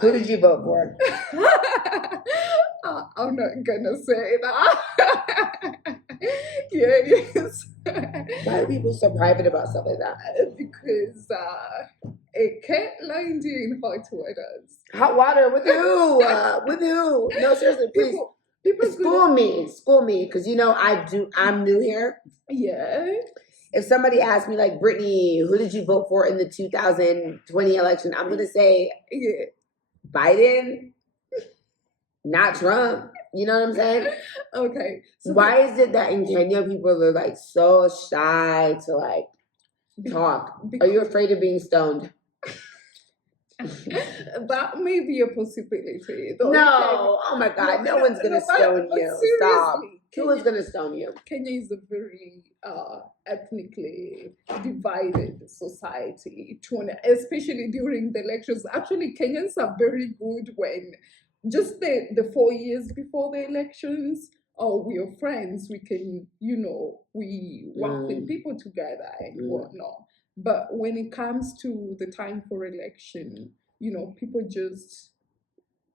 Who did you vote for? I'm not gonna say that. Yes. Why are people so private about stuff like that? Because it kept landing hot waters. Hot water with who? With who? No, seriously, please. People School me, because you know I'm new here. Yeah. If somebody asks me like, Brittany, who did you vote for in the 2020 election? I'm gonna say, yeah, Biden, not Trump. You know what I'm saying? Okay. So why is it that in Kenya people are like so shy to like talk? Are you afraid of being stoned? That may be a possibility. No, oh my God, no one's gonna stone you. Stop. Who is gonna stone you? Kenya is a very ethnically divided society, especially during the elections. Actually, Kenyans are very good when just the 4 years before the elections. Oh, we are friends. We can, we work with people together and whatnot. But when it comes to the time for election, people just,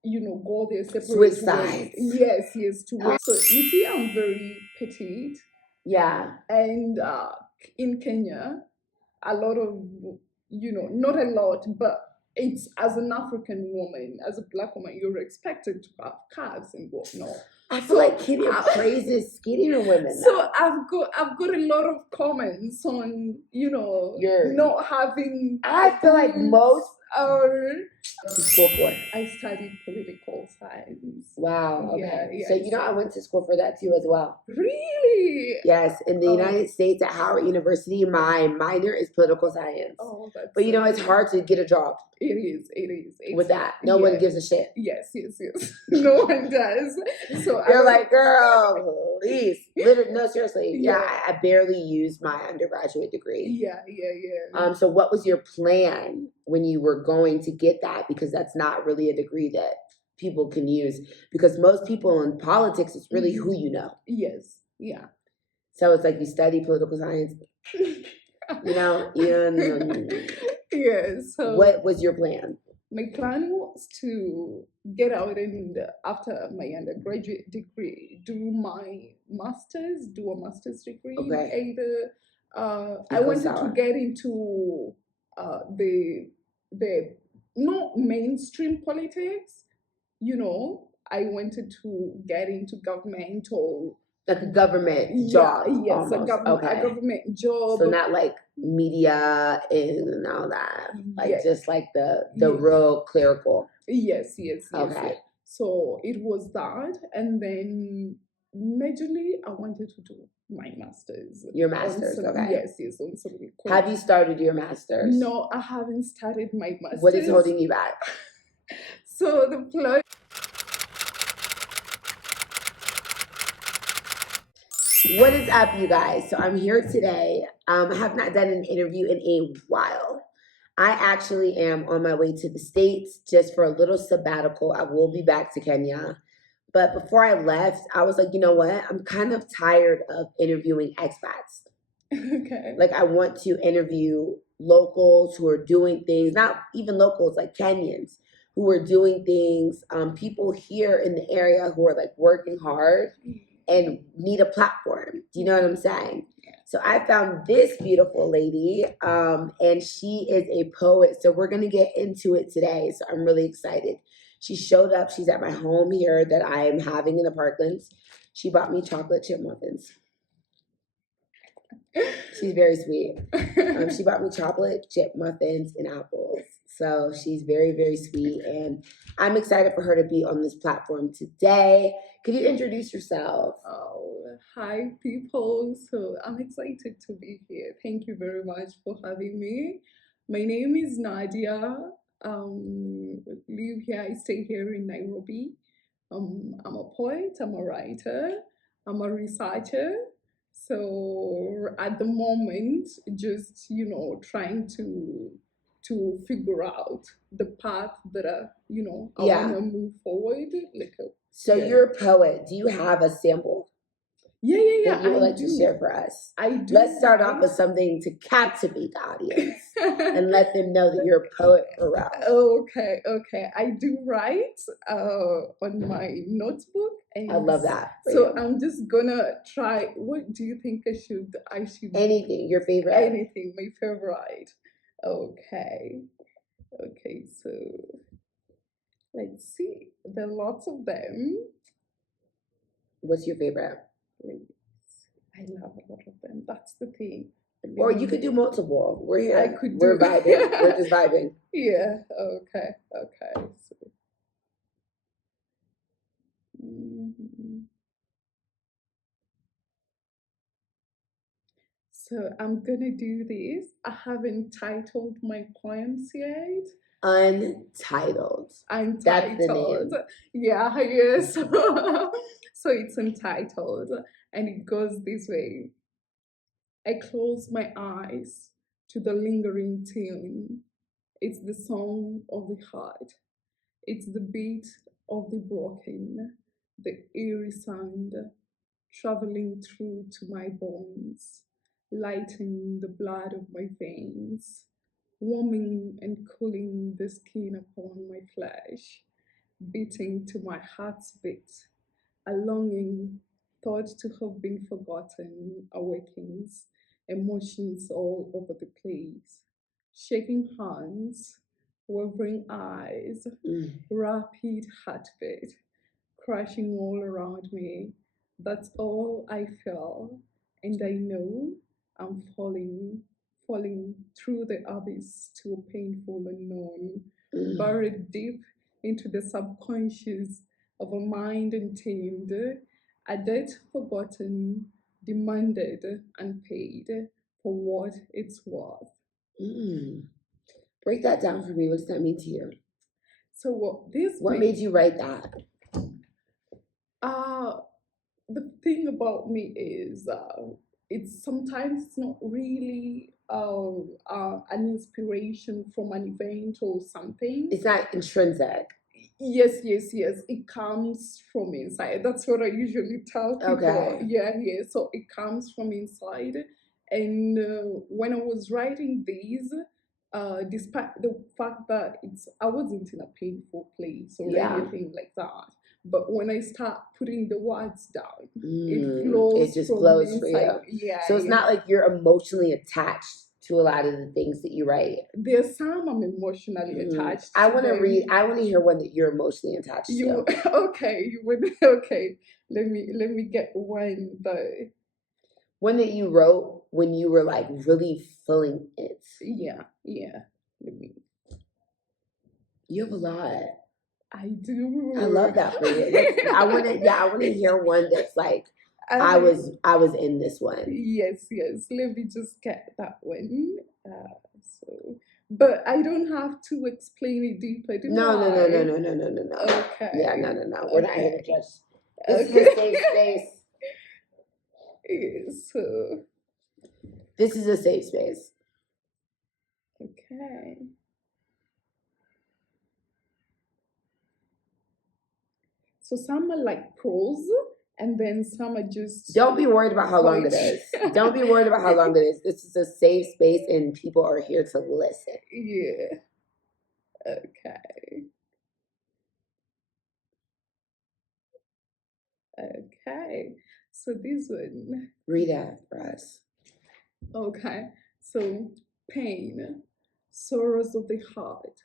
go their separate Switch ways. sides. Yes, to where. So you see, I'm very petite. Yeah. And in Kenya, a lot of, not a lot, but it's as an African woman, as a Black woman, you're expected to have calves and whatnot. I feel like Kenya praises skinnier women. So I've got a lot of comments on, not having. I feel like most school for. I studied political science. Wow. Okay. Yeah, So I went to school for that too as well. Really? Yes, in the United States at Howard University, my minor is political science. Oh, that's. But it's hard to get a job. It is. With that, no one gives a shit. Yes. No one does. So you're like, girl, please. No, seriously. Yeah, I barely used my undergraduate degree. Yeah. So what was your plan when you were going to get that? Because that's not really a degree that people can use. Because most people in politics, it's really who you know. Yes. Yeah. So it's like you study political science. Yes. So what was your plan? My plan was to get out and after my undergraduate degree, do a master's degree. Okay. I wanted to get into the not mainstream politics. I wanted to get into government or like a government job. Yes, a government job. So not like media and all that. Just like the real clerical. Yes. Okay. So it was that, and then majorly I wanted to do my master's. Your master's, okay. Yes, on some. Have you started your master's? No, I haven't started my master's. What is holding you back? So the plan. What is up, you guys? So I'm here today. I have not done an interview in a while. I actually am on my way to the States just for a little sabbatical. I will be back to Kenya. But before I left, I was like, you know what? I'm kind of tired of interviewing expats. Okay. Like, I want to interview locals who are doing things, not even locals, like Kenyans who are doing things, people here in the area who are like working hard and need a platform. Do you know what I'm saying? Yeah. So I found this beautiful lady, and she is a poet. So we're going to get into it today. So I'm really excited. She showed up. She's at my home here that I am having in the Parklands. She bought me chocolate chip muffins. She's very sweet. She bought me chocolate chip muffins and apples. So she's very, very sweet. And I'm excited for her to be on this platform today. Could you introduce yourself? Oh, hi, people. So I'm excited to be here. Thank you very much for having me. My name is Nadia. Live here. I stay here in Nairobi. I'm a poet. I'm a writer. I'm a researcher. So at the moment, just, trying to figure out the path that I want to move forward. So you're a poet. Do you have a sample? Yeah. that you would I like do. to share for us? I do. Let's start off with something to captivate the audience and let them know that you're a poet for real. Okay. I do write on my notebook, and I love that. so I'm just gonna try. What do you think I should? Anything, your favorite. Anything, my favorite. Okay. So let's see. There are lots of them. What's your favorite? I love a lot of them. That's the thing. Or you could do multiple. We're here. I could We're do- vibing. We're just vibing. Yeah. Okay. So, mhm. So I'm gonna do this. I haven't titled my poems yet. Untitled. Untitled. That's the name. Yeah, yes. So it's untitled, and it goes this way. I close my eyes to the lingering tune. It's the song of the heart. It's the beat of the broken, the eerie sound traveling through to my bones, lightening the blood of my veins, warming and cooling the skin upon my flesh, beating to my heart's beat. A longing thought to have been forgotten awakens, emotions all over the place, shaking hands, wavering eyes, rapid heartbeat, crashing all around me. That's all I feel, and I know I'm falling through the abyss to a painful unknown, buried deep into the subconscious of a mind untamed, a debt forgotten, demanded, unpaid for what it's worth. Break that down for me. What does that mean to you? So what made you write that? The thing about me is it's sometimes not really an inspiration from an event or something. It's not intrinsic. Yes. It comes from inside. That's what I usually tell people. Okay. Yeah. So it comes from inside. And when I was writing these, despite the fact that I wasn't in a painful place or anything like that, but when I start putting the words down, it flows. It just flows for you. Yeah. So it's not like you're emotionally attached to a lot of the things that you write. There's some I'm emotionally attached. I want to hear one that you're emotionally attached to. Okay. Okay. Let me get one though. One that you wrote when you were like really feeling it. Yeah. Let me. You have a lot. I do. I love that for you. I want to hear one that's like I was in this one. Yes. Let me just get that one. But I don't have to explain it deeper, do No. Okay. Yeah, no. We're not here to judge. This Okay. is a safe space. So this is a safe space. Okay. So some are like prose, and then some are just. Don't be worried about how long it is. Don't be worried about how long it is. This is a safe space, and people are here to listen. Yeah. Okay. So this one. Read that for us. Okay. So pain, sorrows of the heart,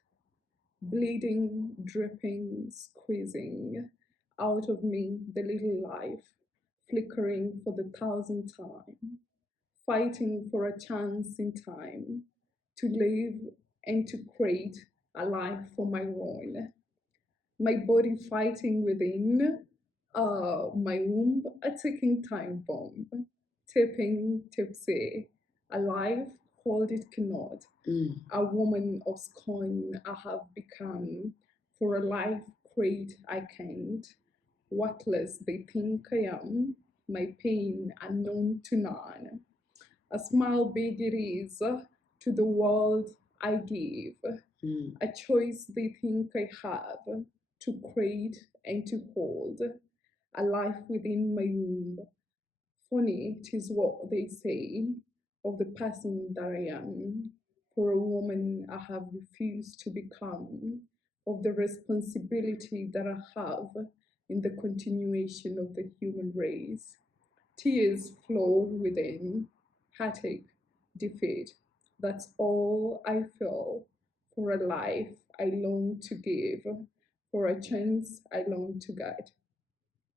bleeding, dripping, squeezing out of me the little life, flickering for the 1,000th time, fighting for a chance in time to live and to create a life for my own. My body fighting within, my womb a ticking time bomb, tipping, tipsy, alive, hold it cannot. A woman of scorn I have become, for a life great I can't. Worthless they think I am, my pain unknown to none. A smile big it is, to the world I give. A choice they think I have, to create and to hold. A life within my womb, funny, it is what they say of the person that I am. For a woman, I have refused to become, of the responsibility that I have in the continuation of the human race. Tears flow within, heartache, defeat. That's all I feel for a life I long to give, for a chance I long to get,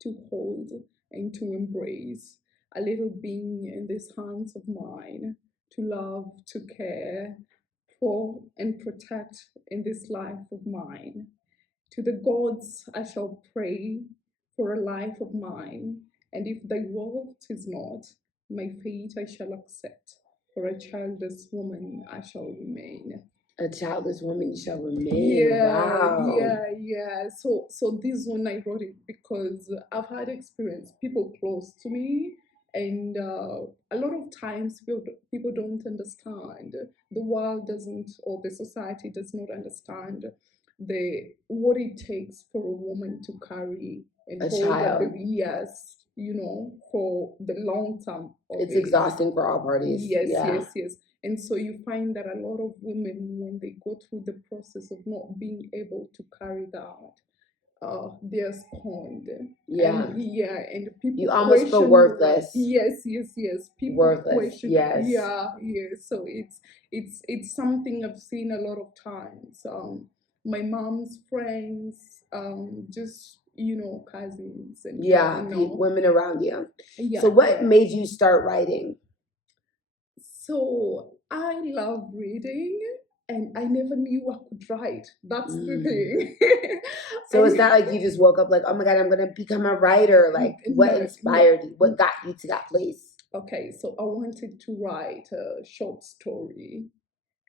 to hold and to embrace a little being in these hands of mine, to love, to care for and protect in this life of mine. To the gods I shall pray for a life of mine, and if thy will is not, my fate I shall accept. For a childless woman I shall remain. A childless woman shall remain. Yeah, Wow. yeah. So this one I wrote it because I've had experience, people close to me, and a lot of times people don't understand. The world doesn't, or the society does not understand the what it takes for a woman to carry and A hold child. a baby. Yes, for the long term of It's it. exhausting for all parties. Yes, Yeah. yes. And so you find that a lot of women, when they go through the process of not being able to carry that, they're scorned. Yeah. And people You almost feel question. worthless. Yes. People Worthless. question. Yes. Yeah. So it's something I've seen a lot of times. My mom's friends, just cousins and Yeah, women around you. Yeah. So what yeah. made you start writing? So I love reading, and I never knew I could write. That's the thing. So it's not like you just woke up like, oh my God, I'm going to become a writer. Like, what inspired you? What got you to that place? Okay, so I wanted to write a short story,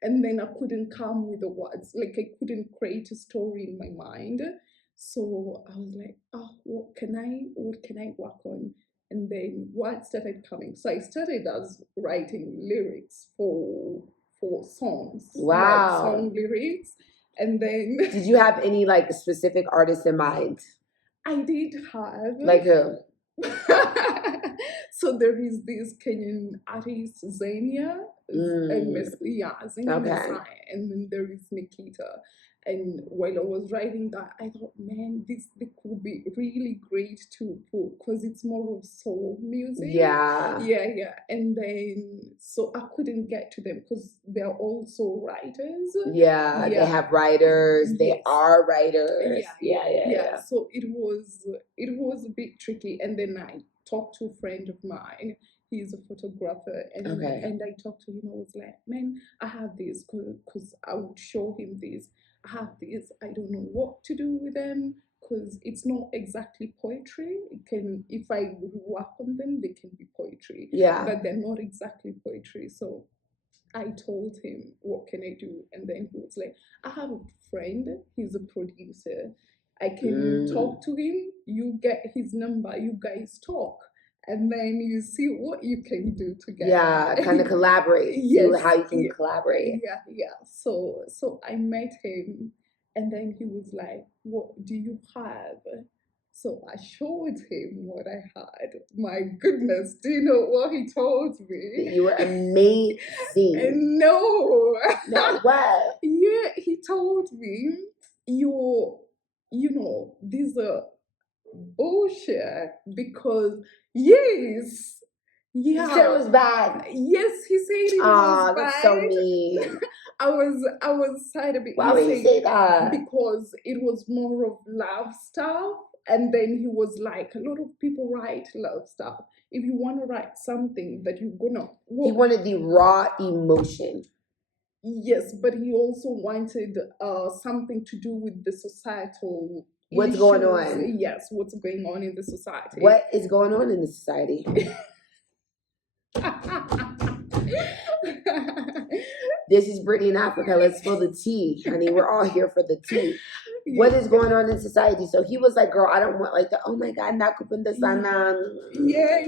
and then I couldn't come with the words. Like, I couldn't create a story in my mind. So I was like, oh, what can I work on? And then words started coming. So I started as writing lyrics for songs. Wow. Like song lyrics. And then Did you have any like specific artists in mind? I did have. Like who? So there is this Kenyan artist, Zania, Zania Okay. Messiah, and then there is Nikita. And while I was writing that, I thought, man, this could be really great to put because it's more of soul music. Yeah. And then so I couldn't get to them because they're also writers. Yeah, they have writers. They are writers. Yeah. So it was a bit tricky, and then I talked to a friend of mine. He's a photographer, and I talked to him. I was like, man, I have this because I would show him this. I have this. I don't know what to do with them because it's not exactly poetry. It can, if I work on them, they can be poetry. Yeah. But they're not exactly poetry. So I told him, what can I do? And then he was like, I have a friend. He's a producer. I can talk to him. You get his number. You guys talk. And then you see what you can do together. Yeah, kind of collaborate. Yes. See how you can collaborate. Yeah. So I met him, and then he was like, what do you have? So I showed him what I had. My goodness, do you know what he told me? You were amazing. No. What? Yeah, he told me, these are bullshit because yes. Yeah. He said it was bad. Yes, he said it was bad. That's so mean. I was sad a bit. Why would he say that? Because it was more of love stuff. And then he was like, a lot of people write love stuff. If you want to write something that you're gonna... He wanted the raw emotion. Yes, but he also wanted something to do with the societal What's issues. going on? Yes, what's going on in the society. What is going on in the society? This is Brittney in Africa. Let's spill the tea, honey. We're all here for the tea. What is going on in society? So he was like, girl, I don't want like the, oh my God, nakupunda sana. Yeah.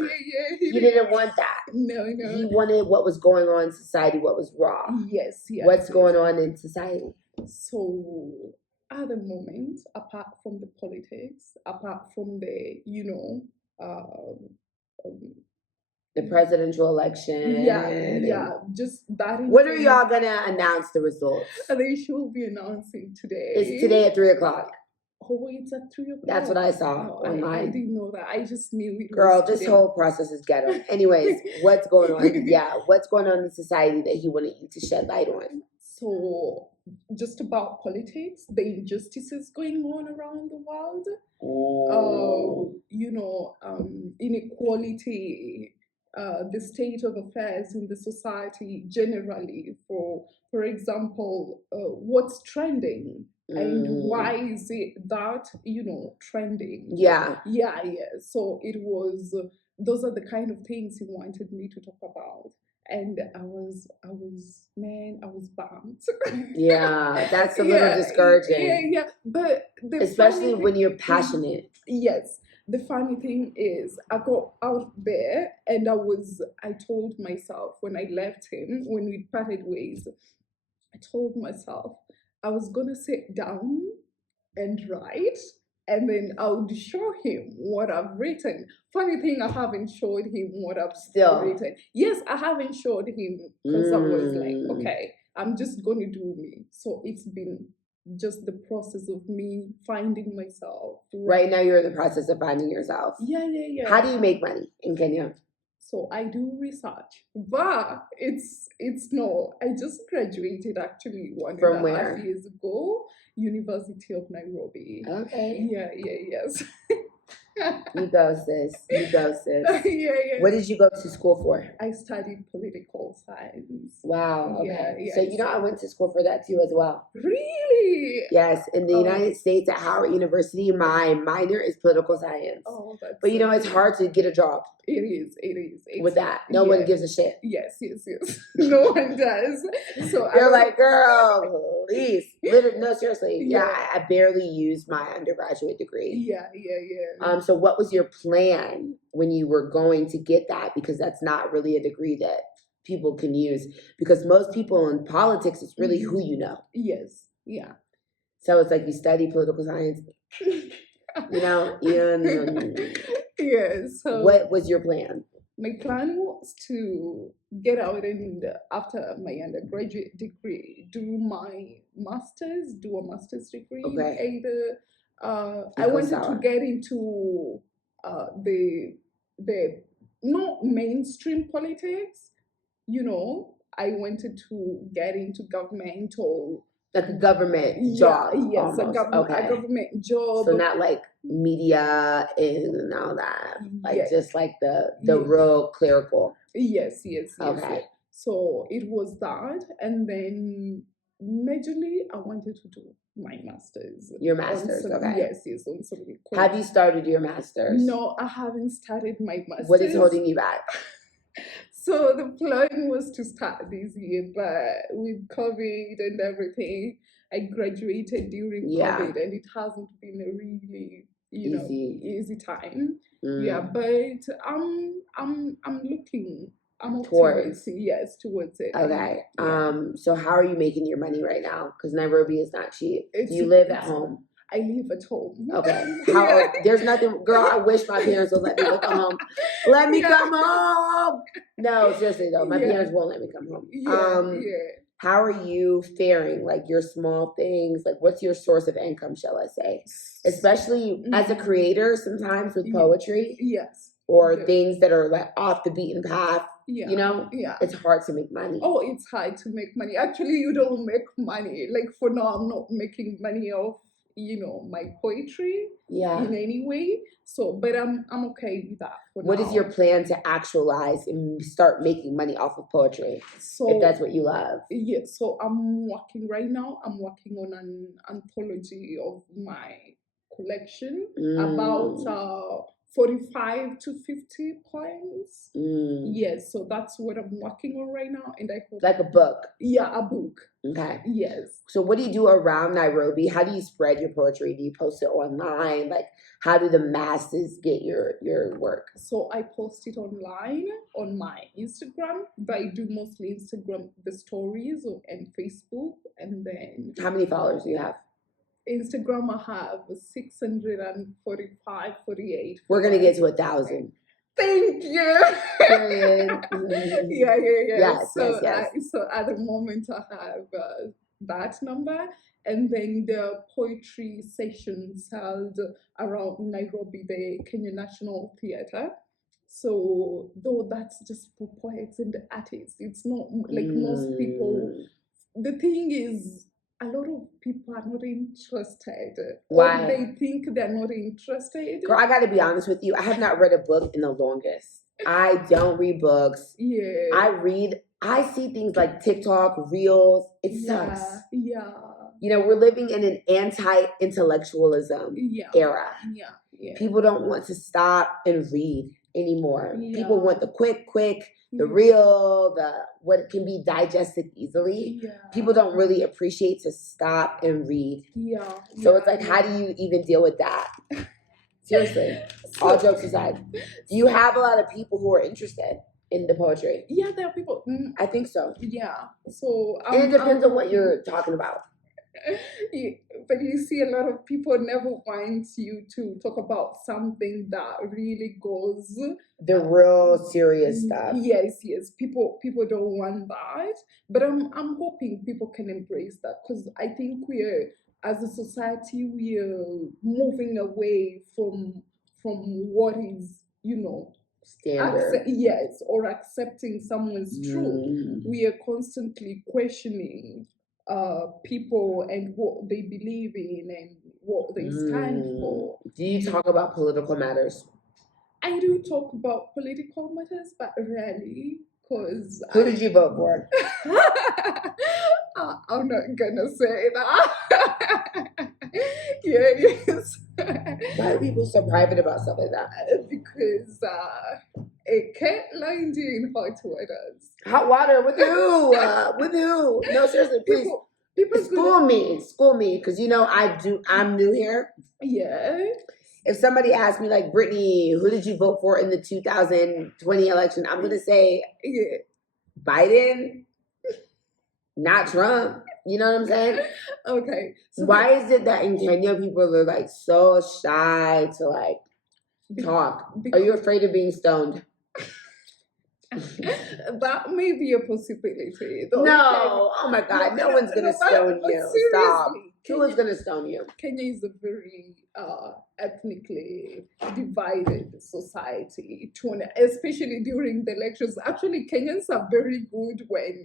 He didn't want that. No. He wanted what was going on in society, what was raw. Yes. What's going on in society? So at the moment, apart from the politics, apart from the, The presidential election. Yeah, just that. When are y'all gonna announce the results? They should be announcing today. It's today at 3:00. Oh, it's at 3:00. That's what I saw online. I didn't know that. I just knew it. Girl, was this today. whole process is ghetto. Anyways, what's going on? Yeah, what's going on in society that he wanted you to shed light on? So, just about politics, the injustices going on around the world. Inequality, the state of affairs in the society generally. For example, what's trending and why is it that trending? Yeah. So it was. Those are the kind of things he wanted me to talk about. And I was bummed. Yeah, that's a little discouraging. Yeah. But especially when you're passionate. Yes. The funny thing is, I got out there and I told myself when I left him, when we parted ways, I told myself I was gonna sit down and write, and then I would show him what I've written. Funny thing, I haven't showed him what I've written. Yes, I haven't showed him because I was like, okay, I'm just going to do me. So it's been just the process of me finding myself. Right now you're in the process of finding yourself. Yeah. How do you make money in Kenya? So I do research, but it's no. I just graduated actually 1.5 years ago, University of Nairobi. Okay. Yes. You go, sis. Yeah. What did you go to school for? I studied political science. Wow. Okay. Yeah. So I went to school for that too as well. Really? Yes. In the United States at Howard University, my minor is political science. Oh, that's but it's hard to get a job. It is. With that, no one gives a shit. Yes. No one does. So you're like, girl, please. No, seriously. Yeah, I barely used my undergraduate degree. Yeah. So what was your plan when you were going to get that? Because that's not really a degree that people can use. Because most people in politics, it's really who you know. Yes. Yeah. So it's like you study political science. Yes. So what was your plan? My plan was to get out and after my undergraduate degree, do a master's degree. Okay. Either I wanted to get into the not mainstream politics. I wanted to get into governmental. Like a government job. Yes, a government job. So not like media and all that. Like just like the real clerical. Yes. Okay. So it was that, and then majorly I wanted to do my master's. Your master's, okay. Yes, on something. Have you started your master's? No, I haven't started my master's. What is holding you back? So the plan was to start this year, but with COVID and everything, I graduated during COVID, and it hasn't been a really easy time. Yeah, but I'm looking. I'm towards it. Okay. So how are you making your money right now? Because Nairobi is not cheap. Do you live at home? I live at home. Okay. There's nothing, girl. I wish my parents would let me come home. Let me come home. No, seriously though, my parents won't let me come home. How are you faring? Like your small things. Like what's your source of income? Shall I say? Especially as a creator, sometimes with poetry. Yes. Or things that are like off the beaten path. It's hard to make money. Oh, it's hard to make money. Actually, you don't make money. Like for now, I'm not making money off my poetry in any way. So, but I'm okay with that for now. What is your plan to actualize and start making money off of poetry? So, if that's what you love. Yeah, so I'm working on an anthology of my collection about 45 to 50 poems. Yes, so that's what I'm working on right now, and I hope like a book. Yeah, a book. Okay. Yes. So what do you do around Nairobi? How do you spread your poetry? Do you post it online? Like, how do the masses get your work? So I post it online on my Instagram, but I do mostly Instagram, the stories, and Facebook, and then. How many followers do you have? Instagram, I have 645, 48. We're going to get to 1,000. Thank you. Period. Yeah. Yes, So, yes. so at the moment, I have that number, and then the poetry sessions held around Nairobi, the Kenya National Theatre. So, though that's just for poets and artists, it's not like most people. The thing is, a lot of people are not interested, Why? or they think they're not interested. Girl, I gotta be honest with you. I have not read a book in the longest. I don't read books. Yeah. I see things like TikTok, Reels. It sucks. Yeah. You know, we're living in an anti-intellectualism era. Yeah. People don't want to stop and read anymore. Yeah. People want the quick, the real, the what can be digested easily. Yeah. People don't really appreciate to stop and read. Yeah. So it's like, how do you even deal with that? Seriously, all jokes aside, do you have a lot of people who are interested in the poetry? Yeah, there are people. I think so. Yeah. So and it depends on what you're talking about. But you see, a lot of people never want you to talk about something that really goes the real serious stuff. Yes. People don't want that, but I'm hoping people can embrace that, because I think we're, as a society, we're moving away from what is, standard. yes, or accepting someone's truth. We are constantly questioning people and what they believe in and what they stand for. Do you talk about political matters? I do talk about political matters, but rarely, because... Who did you vote for? I'm not gonna say that. Yes. Why are people so private about stuff like that? Because it can't land you in hot waters. Hot water with who? With who? No, seriously, please. People school me, because I'm new here. Yeah. If somebody asks me, like, Brittany, who did you vote for in the 2020 election? I'm gonna say, Biden, not Trump. You know what I'm saying? Okay. So why is it that in Kenya people are like so shy to like talk? Are you afraid of being stoned? That may be a possibility. No, oh my God, no one's gonna stone you. Stop. Who is gonna stone you? Kenya is a very ethnically divided society, especially during the elections. Actually, Kenyans are very good when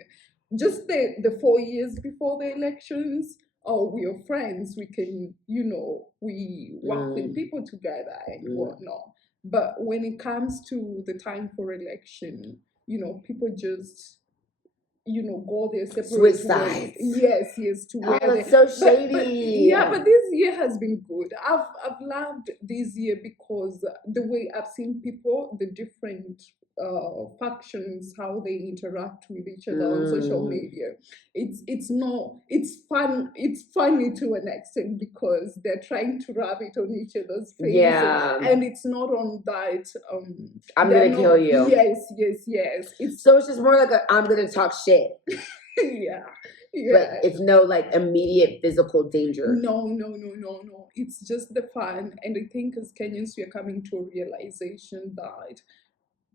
just the 4 years before the elections. Oh, we are friends. We can, we work with people together and whatnot. But when it comes to the time for election, people just, go their separate switch ways. sides. Yes, to where that's so shady. But this year has been good. I've loved this year because the way I've seen people, the different factions, how they interact with each other on social media. It's fun. It's funny to an extent because they're trying to rub it on each other's face. Yeah. And it's not on that. I'm gonna kill you. Yes. So it's just more like I'm gonna talk shit. Yeah. But it's no like immediate physical danger. No. It's just the fun. And I think as Kenyans, we are coming to a realization that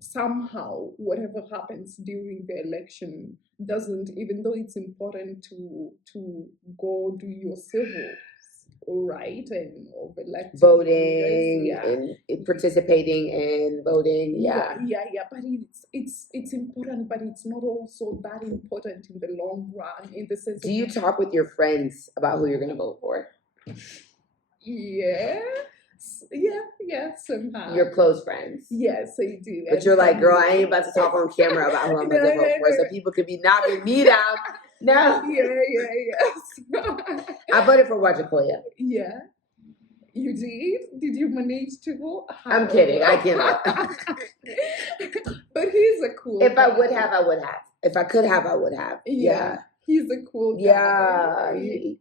somehow whatever happens during the election doesn't, even though it's important to go do your civil right and of electing voting and participating in voting. Yeah. But it's important, but it's not also that important in the long run, in the sense. Do you talk with your friends about who you're gonna vote for? Yeah, somehow. Your close friends. Yes, I do. But you're like, girl, I ain't about to talk on camera about who I'm going to vote for, so people could be knocking me down. No. Yes. I voted for Wajakoya. Yeah. You did? Did you manage to vote? I'm kidding. I cannot. But he's a cool If guy. I would have, I would have. If I could have, I would have. Yeah. He's a cool guy. Yeah.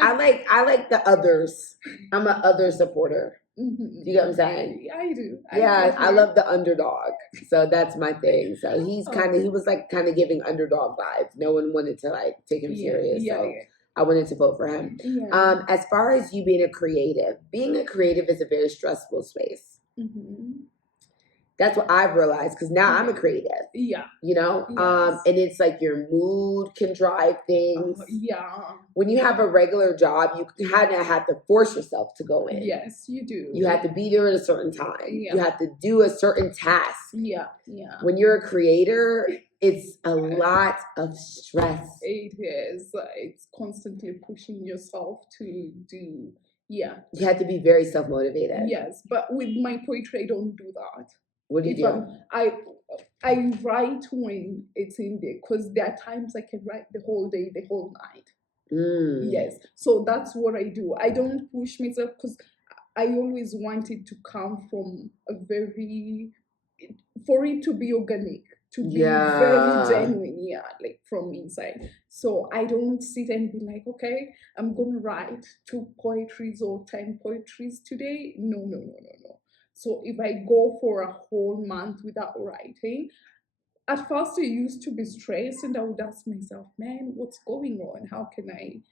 I like the others. I'm an other supporter. Mm-hmm. You get what I'm saying? I do. I love the underdog. So that's my thing. So he was like kind of giving underdog vibes. No one wanted to like take him serious. So I wanted to vote for him. Yeah. As far as you being a creative is a very stressful space. Mm-hmm. That's what I've realized, because now I'm a creative, Yeah. you know? Yes. And it's like your mood can drive things. Yeah. When you have a regular job, you kind of have to force yourself to go in. Yes, you do. You have to be there at a certain time. Yeah. You have to do a certain task. Yeah, yeah. When you're a creator, it's a lot of stress. It is. It's constantly pushing yourself to do. Yeah. You have to be very self-motivated. Yes, but with my poetry, I don't do that. What do you do? I write when it's in there, because there are times I can write the whole day, the whole night. Yes, so that's what I do. I don't push myself, because I always want it to come from for it to be organic, to be very genuine, like from inside. So I don't sit and be like, okay, I'm gonna write 2 poetries or 10 poetries today. No. So if I go for a whole month without writing, at first I used to be stressed, and I would ask myself, man, what's going on? How can I,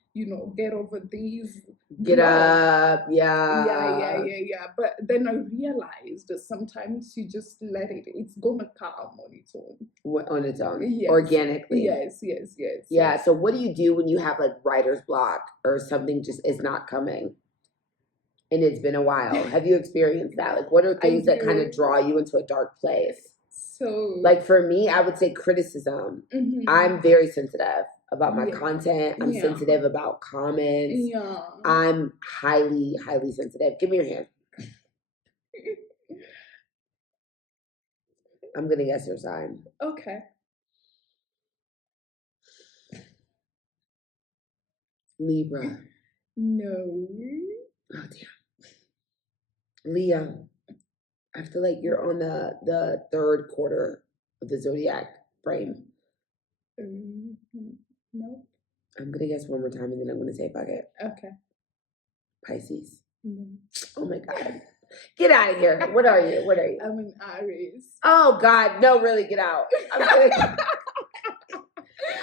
get over these? Get up, Yeah. But then I realized that sometimes you just let it's gonna come on its own. On its own, Yes. organically. Yes. Yeah. So what do you do when you have like writer's block or something just is not coming? And it's been a while. Have you experienced that? Like, what are things that kind of draw you into a dark place? So, like for me, I would say criticism. I'm very sensitive about my content. I'm sensitive about comments. Yeah. I'm highly, highly sensitive. Give me your hand. I'm gonna guess your sign. Okay. Libra. No. Oh damn. Leo. I feel like you're on the 3rd quarter of the zodiac frame. No. I'm gonna guess one more time, and then I'm gonna say fuck it. Okay. Pisces. No. Oh my god. Get out of here. What are you? I'm an Aries. Oh God, no, really, get out.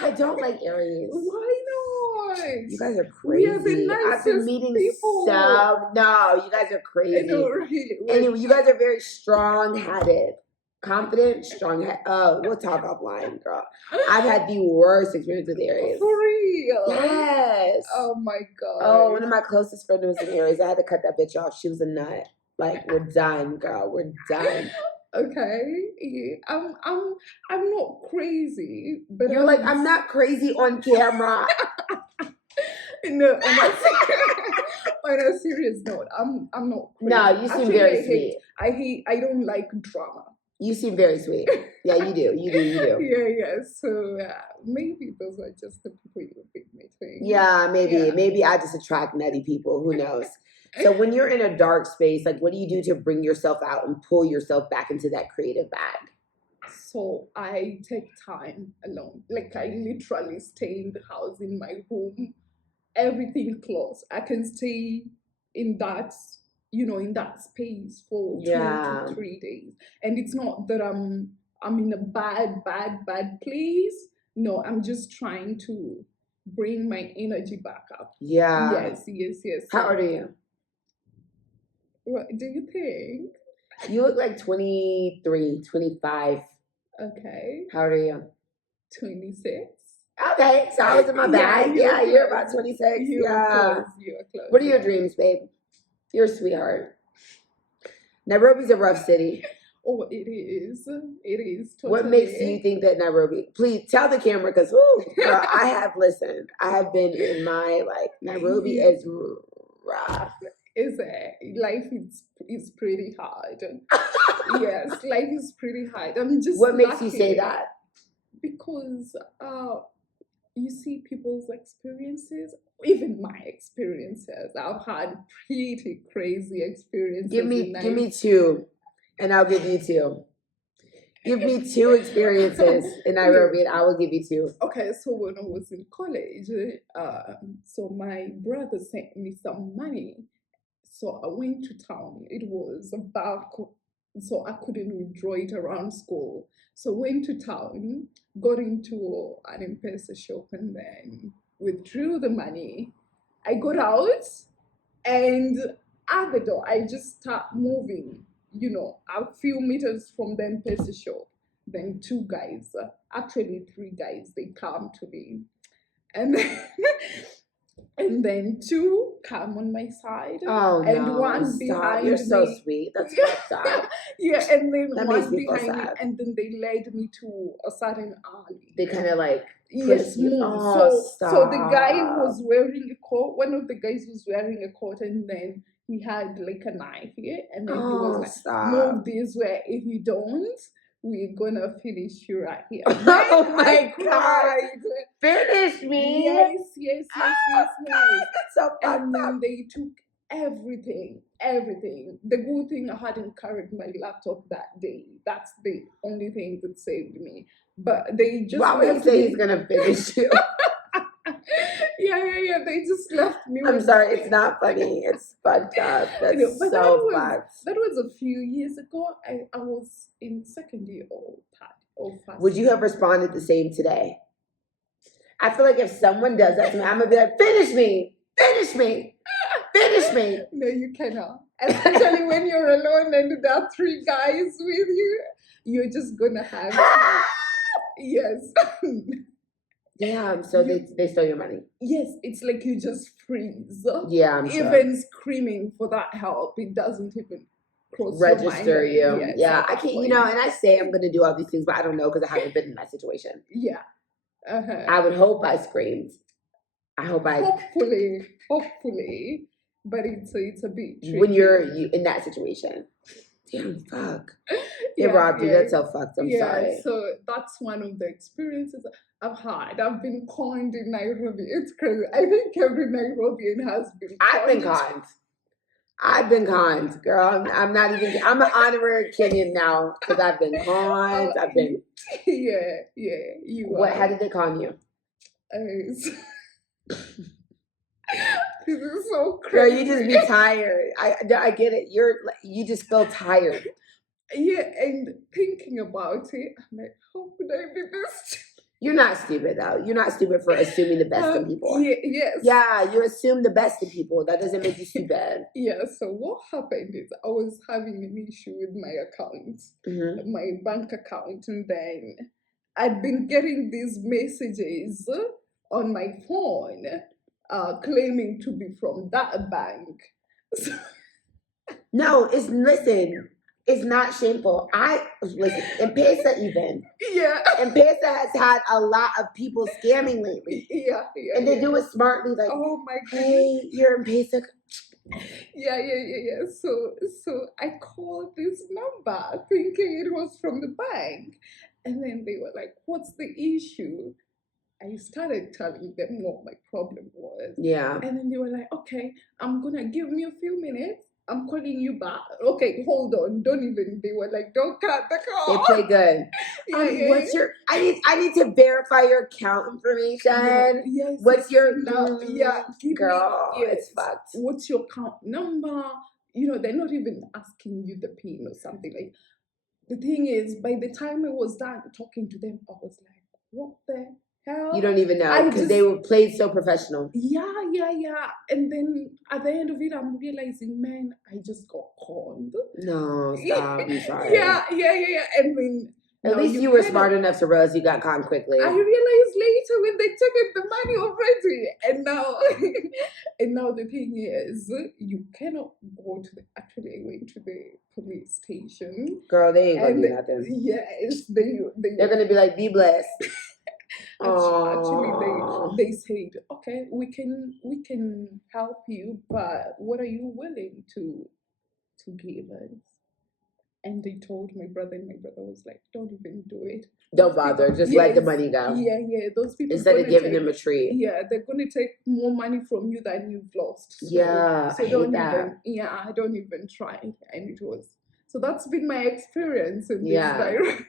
I don't like Aries. Why not? You guys are crazy. We are the nicest I've been meeting people. No, you guys are crazy. I know, really. Anyway, you guys are very strong-headed, confident, strong-headed. We'll talk offline, girl. I've had the worst experience with Aries. For real? Yes. Oh my God. Oh, one of my closest friends was an Aries. I had to cut that bitch off. She was a nut. Like, we're done, girl. We're done. Okay. I'm not crazy, but you're like, I'm not crazy on camera. No, on a serious note, I'm not crazy. No, you seem very sweet. I don't like drama. You seem very sweet. Yeah, you do. Yeah. So maybe those are just the people you've been meeting. Yeah, maybe I just attract nutty people. Who knows? So when you're in a dark space, like what do you do to bring yourself out and pull yourself back into that creative bag? So I take time alone. Like I literally stay in the house, in my room, everything closed. I can stay in that, in that space for 2 to 3 days. And it's not that I'm in a bad place. No, I'm just trying to bring my energy back up. Yeah. Yes. How old are you? What do you think? You look like 23, 25. Okay. How old are you? 26. Okay, so I was in my bag. Yeah, you're about 26. You are close. What are your dreams, babe? You're a sweetheart. Nairobi's a rough city. Oh, it is. It is. Totally. What makes you think that Nairobi? Please tell the camera, because I have listened. I have been in my Nairobi is rough. Is it? Life is pretty hard. Yes, life is pretty hard. I'm just. What makes you say that? Because you see people's experiences, even my experiences. I've had pretty crazy experiences. Give me 2, and I'll give you 2. Give me 2 experiences in Nairobi, and I will give you 2. Okay, so when I was in college, so my brother sent me some money. So I went to town. It was about, so I couldn't withdraw it around school. So went to town, got into an M-Pesa shop, and then withdrew the money. I got out, and at the door, I just start moving, a few meters from the M-Pesa shop. Then two guys, actually three guys, they come to me, and then, and then two come on my side, Oh and no! one Stop! behind You're so me. sweet. That's fucked up. Yeah, and then That makes one me feel behind me, sad. and then they led me to a certain alley. They kind of like Yes, push you. move. Oh, So the guy stop. was wearing a coat. One of the guys was wearing a coat, and then he had like a knife here, and then he was Oh, like, stop. "Move this way. If you don't, we're gonna finish you right here." Oh Man, my I cried. Finish me. Yes. That's so fucked And up. then they took everything. The good thing I hadn't carried my laptop that day. That's the only thing that saved me. But they just Why would he left say me. he's gonna finish you? Yeah. They just left me. I'm with sorry, nothing. it's not funny. It's fucked up. That's But so fucked. that was a few years ago. I was in second year or first. Would you have responded the same today? I feel like if someone does that to me, I'm gonna be like, finish me, finish me, finish me. No, you cannot. Especially when you're alone and there are three guys with you, you're just gonna have to. Yes. Damn, so they stole your money. Yes, it's like you just freeze. Yeah, I'm sure. Even screaming for that help, it doesn't even cross Register your mind. you. Yes, Yeah, at I that can't, point. and I say I'm gonna do all these things, but I don't know because I haven't been in that situation. Yeah. I would hope I screamed. I hope I. Hopefully, but it's a bit tricky. When you're in that situation. Damn, fuck. They robbed you. That's so fucked. I'm sorry. So that's one of the experiences I've had. I've been conned in Nairobi. It's crazy. I think every Nairobian has been conned. I've been conned, girl. I'm not even. I'm an honorary Kenyan now because I've been conned. I've been. Yeah. You. What? How did they con you? This is so crazy. Girl, you just be tired. I get it. You just feel tired. Yeah, and thinking about it, I'm like, how could I be this? You're not stupid though. You're not stupid for assuming the best in people. Yes. Yeah, you assume the best in people. That doesn't make you stupid. Yeah. So what happened is I was having an issue with my account, my bank account, and then I'd been getting these messages on my phone, claiming to be from that bank. So, no, listen. It's not shameful. Listen, M-Pesa even. Yeah. M-Pesa has had a lot of people scamming lately. Yeah. And they do it smartly, like, oh my God. Hey, you're M-Pesa. Yeah. So I called this number thinking it was from the bank. And then they were like, what's the issue? I started telling them what my problem was. Yeah. And then they were like, okay, I'm gonna give me a few minutes. I'm calling you back. Okay, hold on. They were like, don't cut the call. They play good. What's your, I need to verify your account information. Yes. What's your, girl, it's fucked. What's your account number? They're not even asking you the PIN or something. Like, the thing is, by the time I was done talking to them, I was like, what the hell? You don't even know because they were played so professional. Yeah. And then at the end of it, I'm realizing, man, I just got conned. No, stop. I'm sorry. Yeah. And then at least you were smart enough to realize you got conned quickly. I realized later when they took the money already, and now the thing is, you cannot go to actually I went to the police station. Girl, they ain't gonna do nothing. Yes, they're gonna be like, be blessed. Actually, they said, okay, we can help you, but what are you willing to give us? And they told my brother, and my brother was like, don't even do it. Don't bother. Just let the money go. Yeah. Those people, instead of giving them a treat. Yeah, they're gonna take more money from you than you've lost. So, yeah, so I hate that. I don't even try. And it was so that's been my experience in this.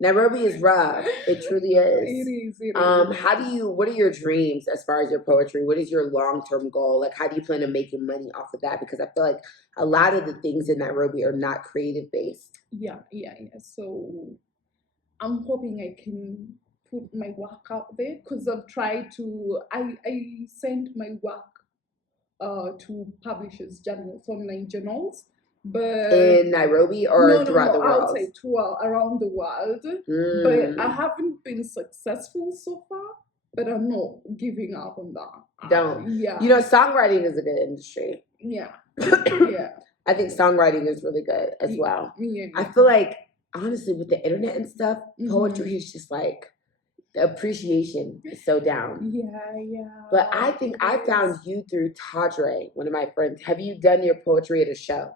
Nairobi is rough. It truly is. It is. What are your dreams as far as your poetry? What is your long-term goal? Like, how do you plan on making money off of that? Because I feel like a lot of the things in Nairobi are not creative based. Yeah. So I'm hoping I can put my work out there because I've tried to, I sent my work to publishers, journals, online journals. but In Nairobi or throughout the world? outside, throughout around the world. Mm. But I haven't been successful so far. But I'm not giving up on that. Don't. Yeah. You know, songwriting is a good industry. Yeah. Yeah. I think songwriting is really good as well. Yeah. I feel like, honestly, with the internet and stuff, poetry is just like, the appreciation is so down. Yeah. But I think I found you through Tadre, one of my friends. Have you done your poetry at a show?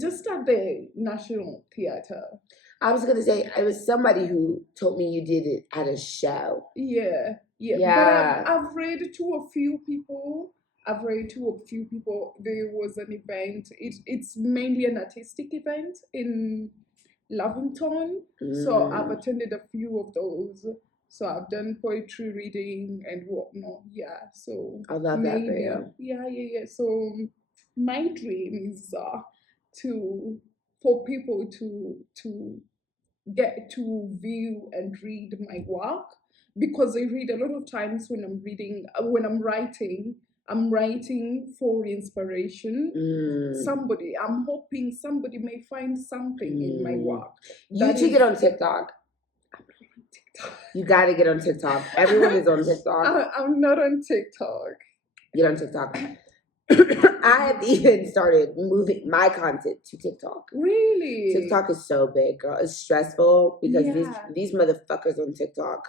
Just at the National Theatre. I was gonna say it was somebody who told me you did it at a show. Yeah. But I've read to a few people. There was an event. It's mainly an artistic event in Lavington. So I've attended a few of those. So I've done poetry reading and whatnot. Yeah. So I love that for you. Yeah. So my dream is for people to get to view and read my work, because I read a lot of times when I'm writing. I'm writing for inspiration. I'm hoping somebody may find something in my work. You need to get on TikTok. You got to get on TikTok. Everyone is on TikTok. I'm not on TikTok. Get on TikTok. I have even started moving my content to TikTok. Really? TikTok is so big, girl. It's stressful because these motherfuckers on TikTok.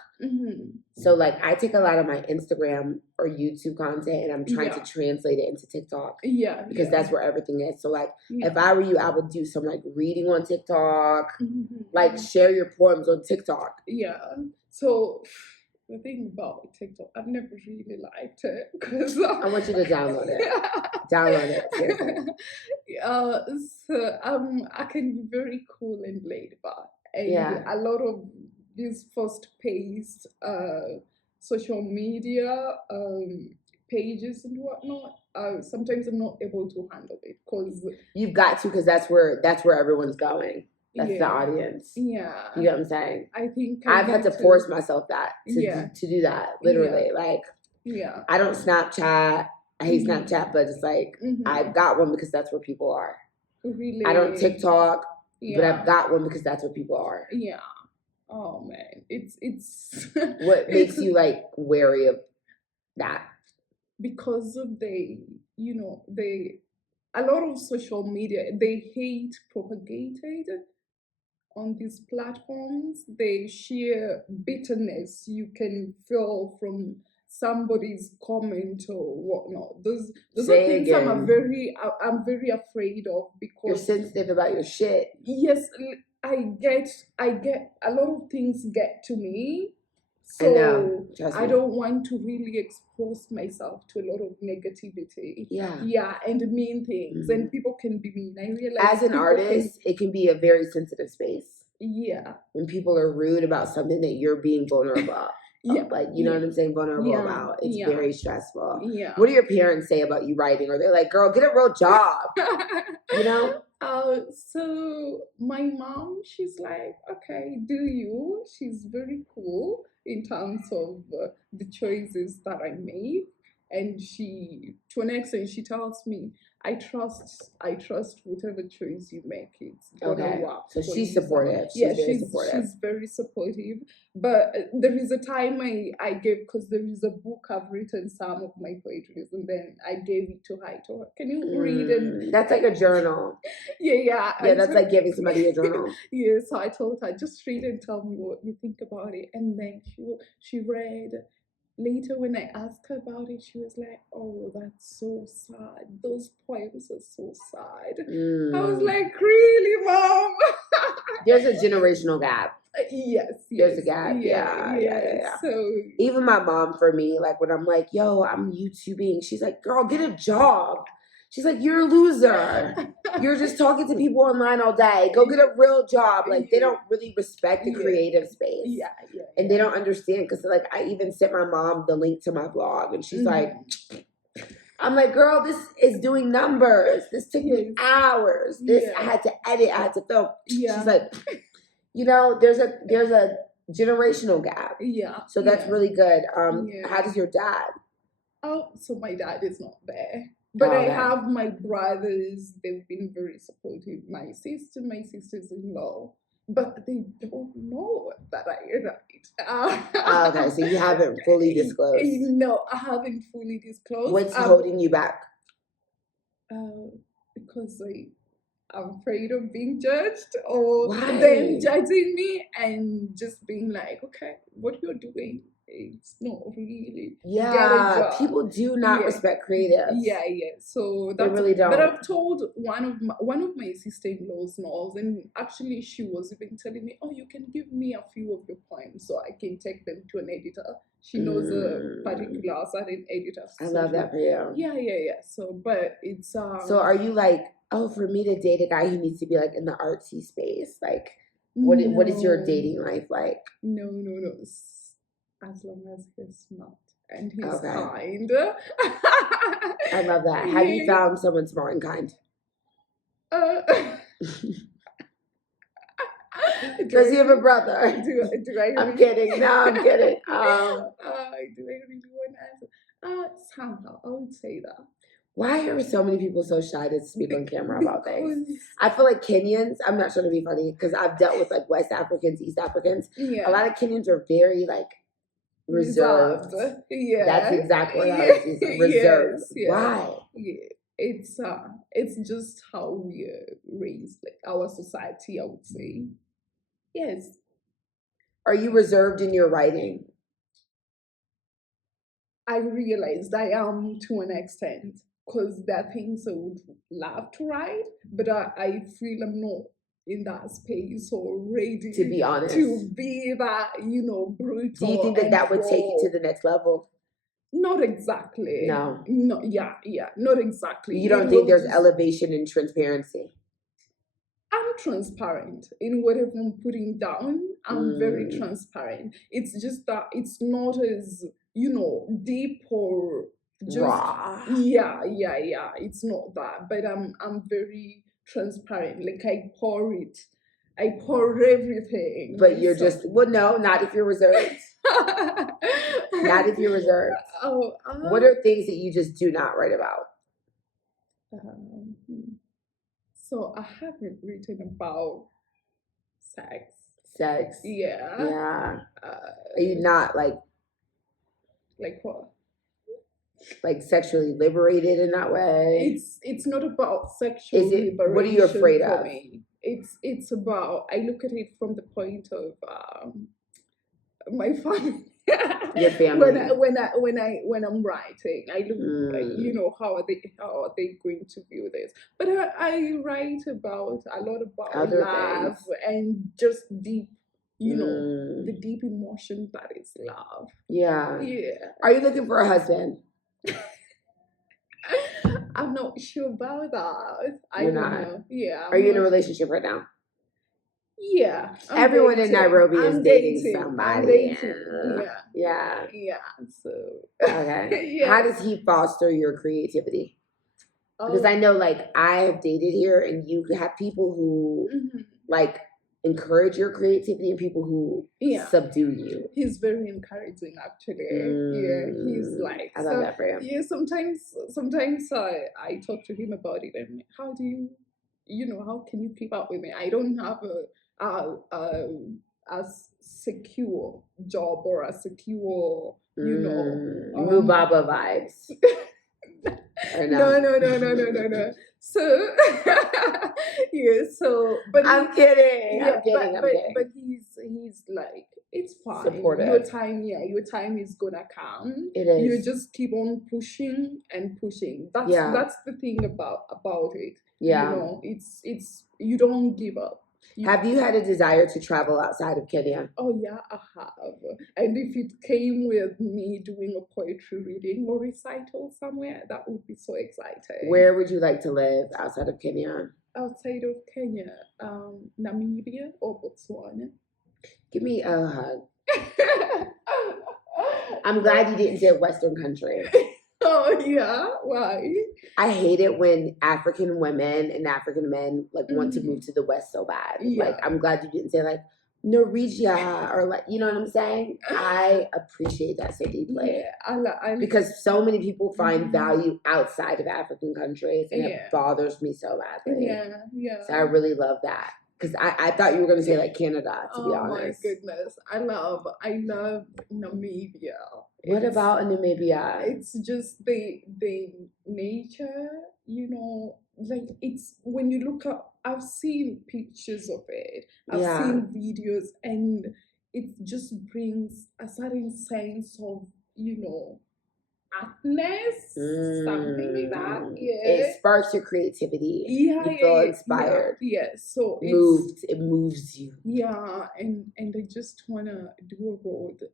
So like I take a lot of my Instagram or YouTube content and I'm trying to translate it into TikTok. Yeah. Because that's where everything is. So like if I were you, I would do some like reading on TikTok. Like share your poems on TikTok. Yeah. So the thing about TikTok, I've never really liked it because I want you to download it. Download it. So I can be very cool and laid back, and a lot of these fast-paced social media pages and whatnot. Sometimes I'm not able to handle it because you've got to, because that's where everyone's going. That's the audience. Yeah. You know what I'm saying? I think I've had to force myself to do that. Literally. Like, I don't Snapchat. I hate Snapchat, but it's like, I've got one because that's where people are. Really? I don't TikTok, but I've got one because that's where people are. Yeah. Oh, man. It's what makes you, like, wary of that? Because of a lot of social media, they hate propagated on these platforms. They share bitterness you can feel from somebody's comment or whatnot. Those are things I'm very afraid of, because you're sensitive about your shit. Yes, I get a lot of things get to me. So I don't want to really expose myself to a lot of negativity. Yeah, and mean things. And people can be mean. I realize as an artist, it can be a very sensitive space. Yeah. When people are rude about something that you're being vulnerable about. Like, you know what I'm saying? Vulnerable about. It's very stressful. Yeah. What do your parents say about you writing? Are they like, girl, get a real job? You know? So my mom, she's like, okay, do you? She's very cool in terms of the choices that I made. And to an extent, she tells me, I trust whatever choice you make. It's gonna work. So she's supportive. She's very supportive. But there is a time I gave, because there is a book I've written some of my poetry, and then I gave it to her. Can you read it? That's like a journal. Yeah. That's like giving somebody a journal. So I told her, just read and tell me what you think about it. And then she read. Later, when I asked her about it, she was like, oh, that's so sad. Those poems are so sad. I was like, really, Mom? There's a generational gap. Yes. There's a gap. Yeah. So even my mom, for me, like when I'm like, yo, I'm YouTubing, she's like, girl, get a job. She's like, you're a loser. You're just talking to people online all day. Go get a real job. Like, they don't really respect the creative space. Yeah. And they don't understand, because, like, I even sent my mom the link to my blog, and she's like, I'm like, girl, this is doing numbers. This took me hours. I had to edit. I had to film. She's like, you know, there's a generational gap. Yeah. So that's really good. How does your dad? Oh, so my dad is not there. But I Okay. have my brothers, they've been very supportive. My sisters-in-law, but they don't know that I write. Okay, so you haven't fully disclosed. No, I haven't fully disclosed. What's holding you back? Because I'm afraid of being judged or Why? them judging me and just being like, okay, what you're doing, it's not really. Yeah, people do not respect creatives. Yeah. So They that's really don't. But I've told one of my sister-in-laws knows, and actually she was even telling me, oh, you can give me a few of your poems so I can take them to an editor. She knows a particular certain editor. I love that for you. Yeah. So, but it's So are you like, oh, for me to date a guy, he needs to be like in the artsy space? Like, what is your dating life like? No. As long as he's smart and he's Okay. kind. I love that. Have you found someone smart and kind? Does he have a brother? Do I I'm kidding. No, I'm kidding. Do I really want to answer? Somehow, I would say that. Why are so many people so shy to speak on camera about things? I feel like Kenyans, I'm not trying to be funny, because I've dealt with like West Africans, East Africans. Yeah. A lot of Kenyans are very like reserved. Yeah. That's exactly what I was using. Reserved. Yes. Why? Yeah. It's just how we're raised, like our society, I would say. Yes. Are you reserved in your writing? I realized I am to an extent, because there are things I would love to write, but I feel I'm not in that space or ready To be honest. to be that, brutal. Do you think that would take you to the next level? Not exactly. No. Yeah, not exactly. You don't think there's elevation in transparency? I'm transparent in whatever I'm putting down. I'm very transparent. It's just that it's not as, deep or just raw. Yeah. It's not that. But I'm very transparent. Like I pour everything. But you're no, not if you're reserved. Not if you're reserved. What are things that you just do not write about? So I haven't written about sex. Sex. Yeah. Yeah. Are you not like what? Like sexually liberated in that way? It's not about sexual liberation. What are you afraid of? Me. It's about, I look at it from the point of my family. Your family. When I'm writing, I look how are they going to view this? But I write about a lot about other love things. And just deep, the deep emotion that is love. Yeah. Yeah. Are you looking for a husband? I'm not sure about that. You're don't not. know. Yeah. Are you in a relationship right now? Yeah. Everyone in Nairobi is dating somebody. Yeah. So. Okay. Yeah. How does he foster your creativity? Because I know, like, I have dated here, and you have people who like encourage your creativity and people who subdue you. He's very encouraging, actually. Yeah, he's like, I love that for him. Yeah, sometimes I talk to him about it, and how do you, how can you keep up with me? I don't have a secure job or a secure, Mubaba vibes. No. So but I'm kidding. Yeah, I'm kidding. But he's like, it's fine. Supportive. Your time is gonna come. It is. You just keep on pushing and pushing. That's the thing about it. Yeah. It's you don't give up. Have you had a desire to travel outside of Kenya? Oh yeah, I have. And if it came with me doing a poetry reading or recital somewhere, that would be so exciting. Where would you like to live outside of Kenya? Outside of Kenya, Namibia or Botswana. Give me a hug. I'm glad you didn't say a Western country. Oh yeah, why? I hate it when African women and African men like want to move to the West so bad. Yeah. Like, I'm glad you didn't say like Norwegia, or like, you know what I'm saying? I appreciate that so deeply. Yeah, Because so many people find value outside of African countries, and it Yeah. bothers me so badly. yeah. So I really love that. Because I thought you were going to say like Canada, to be Oh my honest. goodness, I love Namibia. What about in Namibia? It's just the nature, like it's when you look up. I've seen pictures of it. I've Yeah. seen videos, and it just brings a certain sense of artness, something like that. Yeah. It sparks your creativity. Yeah, You feel inspired. Yeah. So Moved. It moves you. Yeah, and I just wanna do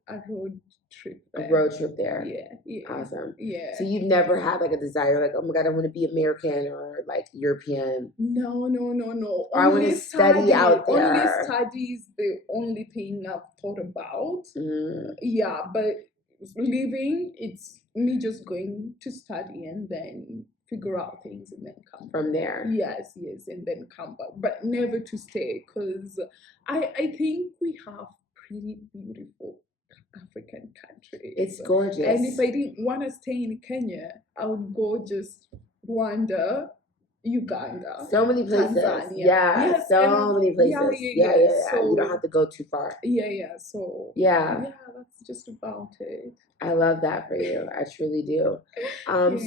a road trip there. A road trip there. Yeah. Awesome. Yeah. So you've never had like a desire, like, oh my God, I want to be American or like European? No. Or I want to study out there. Only study is the only thing I've thought about. Yeah, but living, it's me just going to study and then figure out things and then come from there. Yes, and then come back, but never to stay, because I think we have pretty beautiful African countries. It's gorgeous. And if I didn't want to stay in Kenya, I would go just Rwanda, Uganda, so many places. Tanzania. Yeah, Yes, so many places. Yeah. So, you don't have to go too far. Yeah. So yeah, that's just about it. I love that for you. I truly do.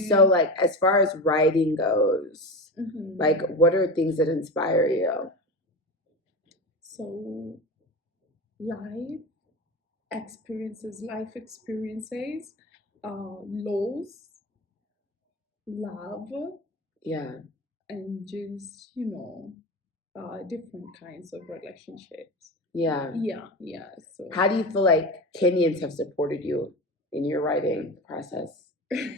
So like as far as writing goes, like what are things that inspire you? So life experiences, lows, love, and just different kinds of relationships. Yeah. So how do you feel like Kenyans have supported you in your writing process? Do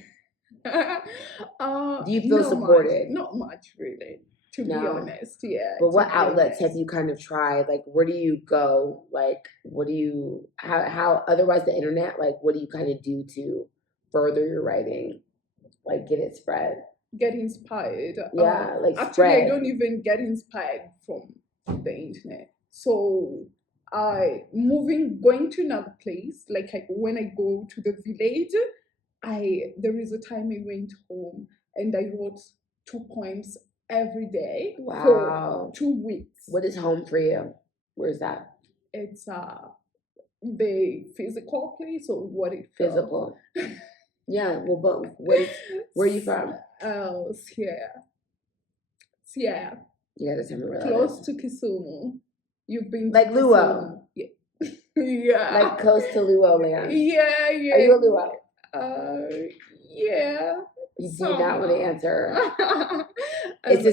you feel supported? Not much, really, to be honest. Yeah. But what outlets have you kind of tried? Like, where do you go? Like, how otherwise the internet, like, what do you kind of do to further your writing? Like, get it spread? Get inspired. Yeah, like actually, spread. I don't even get inspired from the internet. So going to another place, like when I go to the village, there is a time I went home and I wrote 2 poems every day for 2 weeks. What is home for you? Where's that? It's the physical place, or what it felt. Physical. Yeah, well, both. Where are you from? Sierra. You gotta tell me where that Close is. to Kisumu. You've been like to Luo. Kisumu. Yeah. Like close to Luo land. Yeah. Are you a Luo? Yeah. You do not want to answer. Is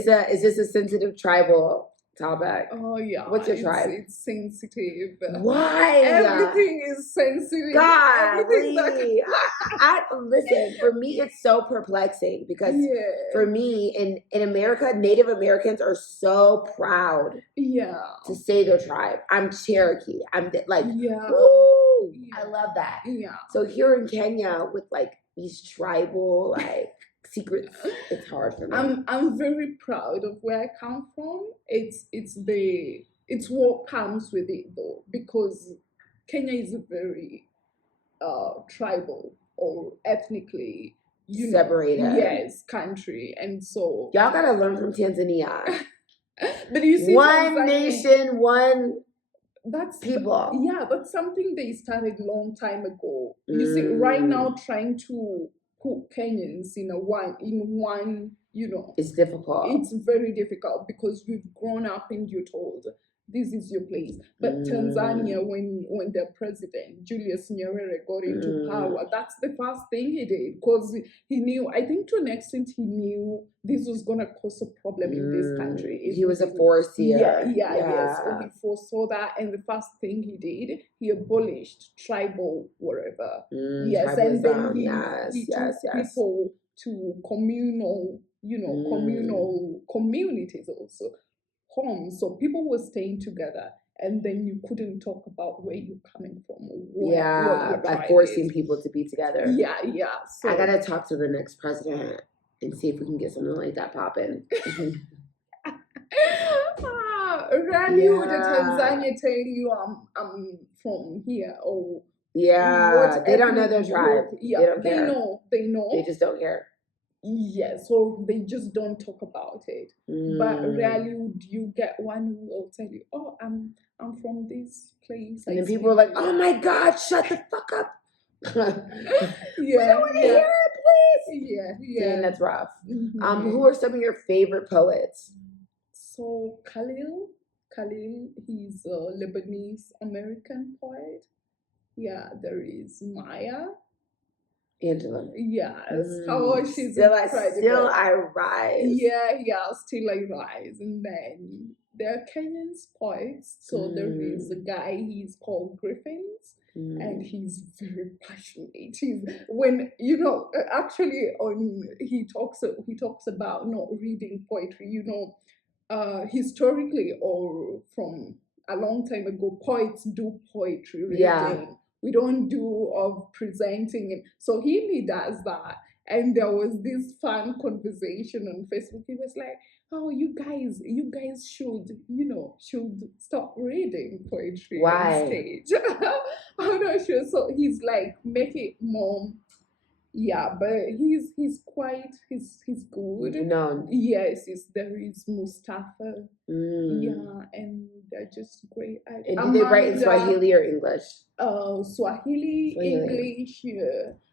this a sensitive tribal topic? Oh yeah. What's your tribe? It's sensitive. Why? Everything is sensitive. God, listen. For me, it's so perplexing because for me, in America, Native Americans are so proud. To say their tribe. I'm Cherokee. I'm like, woo! I love that. Yeah. So here in Kenya, with like these tribal like secrets, it's hard for me. I'm very proud of where I come from. It's what comes with it though, because Kenya is a very tribal or ethnically separated country, and so y'all gotta learn from Tanzania. But you see, one nation, one people. Yeah, that's something they started long time ago. You see, right now trying to put Kenyans in one, it's difficult. It's very difficult because we've grown up and you're told this is your place. But Tanzania, when their president Julius Nyerere got into power, that's the first thing he did, because he knew, I think to an extent, he knew this was gonna cause a problem in this country. He was a foreseer. Yes. So he foresaw that, and the first thing he did, he abolished tribal whatever. And then he took people to communal communities also. Homes, so people were staying together, and then you couldn't talk about where you're coming from. By forcing people to be together. So I gotta talk to the next president and see if we can get something like that popping. Rarely would a Yeah. Tanzania tell you I'm from here or Yeah, what they don't know their ethnic tribe. group. Yeah, They don't they care. know. They know. They just don't care. Yes, or they just don't talk about it. But Mm. rarely would you get one who will tell you, "Oh, I'm from this place." And I then people are speak like, "Oh my God, shut the fuck up." this." We don't want to hear it, please. Yeah, Dang, that's rough. Mhm. Who are some of your favorite poets? So Khalil, he's a Lebanese American poet. Yeah, there is Maya. Angela. Yes, how she's Still incredible. I rise. Yeah, still I rise. And then there are Kenyan's poets. So there is a guy, he's called Griffins, and he's very passionate. He's when actually he talks about not reading poetry. Historically or from a long time ago, poets do poetry reading. Yeah. We don't do of presenting it. So he does that. And there was this fun conversation on Facebook. He was like, "Oh, you guys should stop reading poetry Why? on stage." I'm not sure. So he's like, make it more. Yeah, but he's good. No. Yes, there is Mustafa. Yeah, and they're just great. And do they write in Swahili or English? Swahili, English.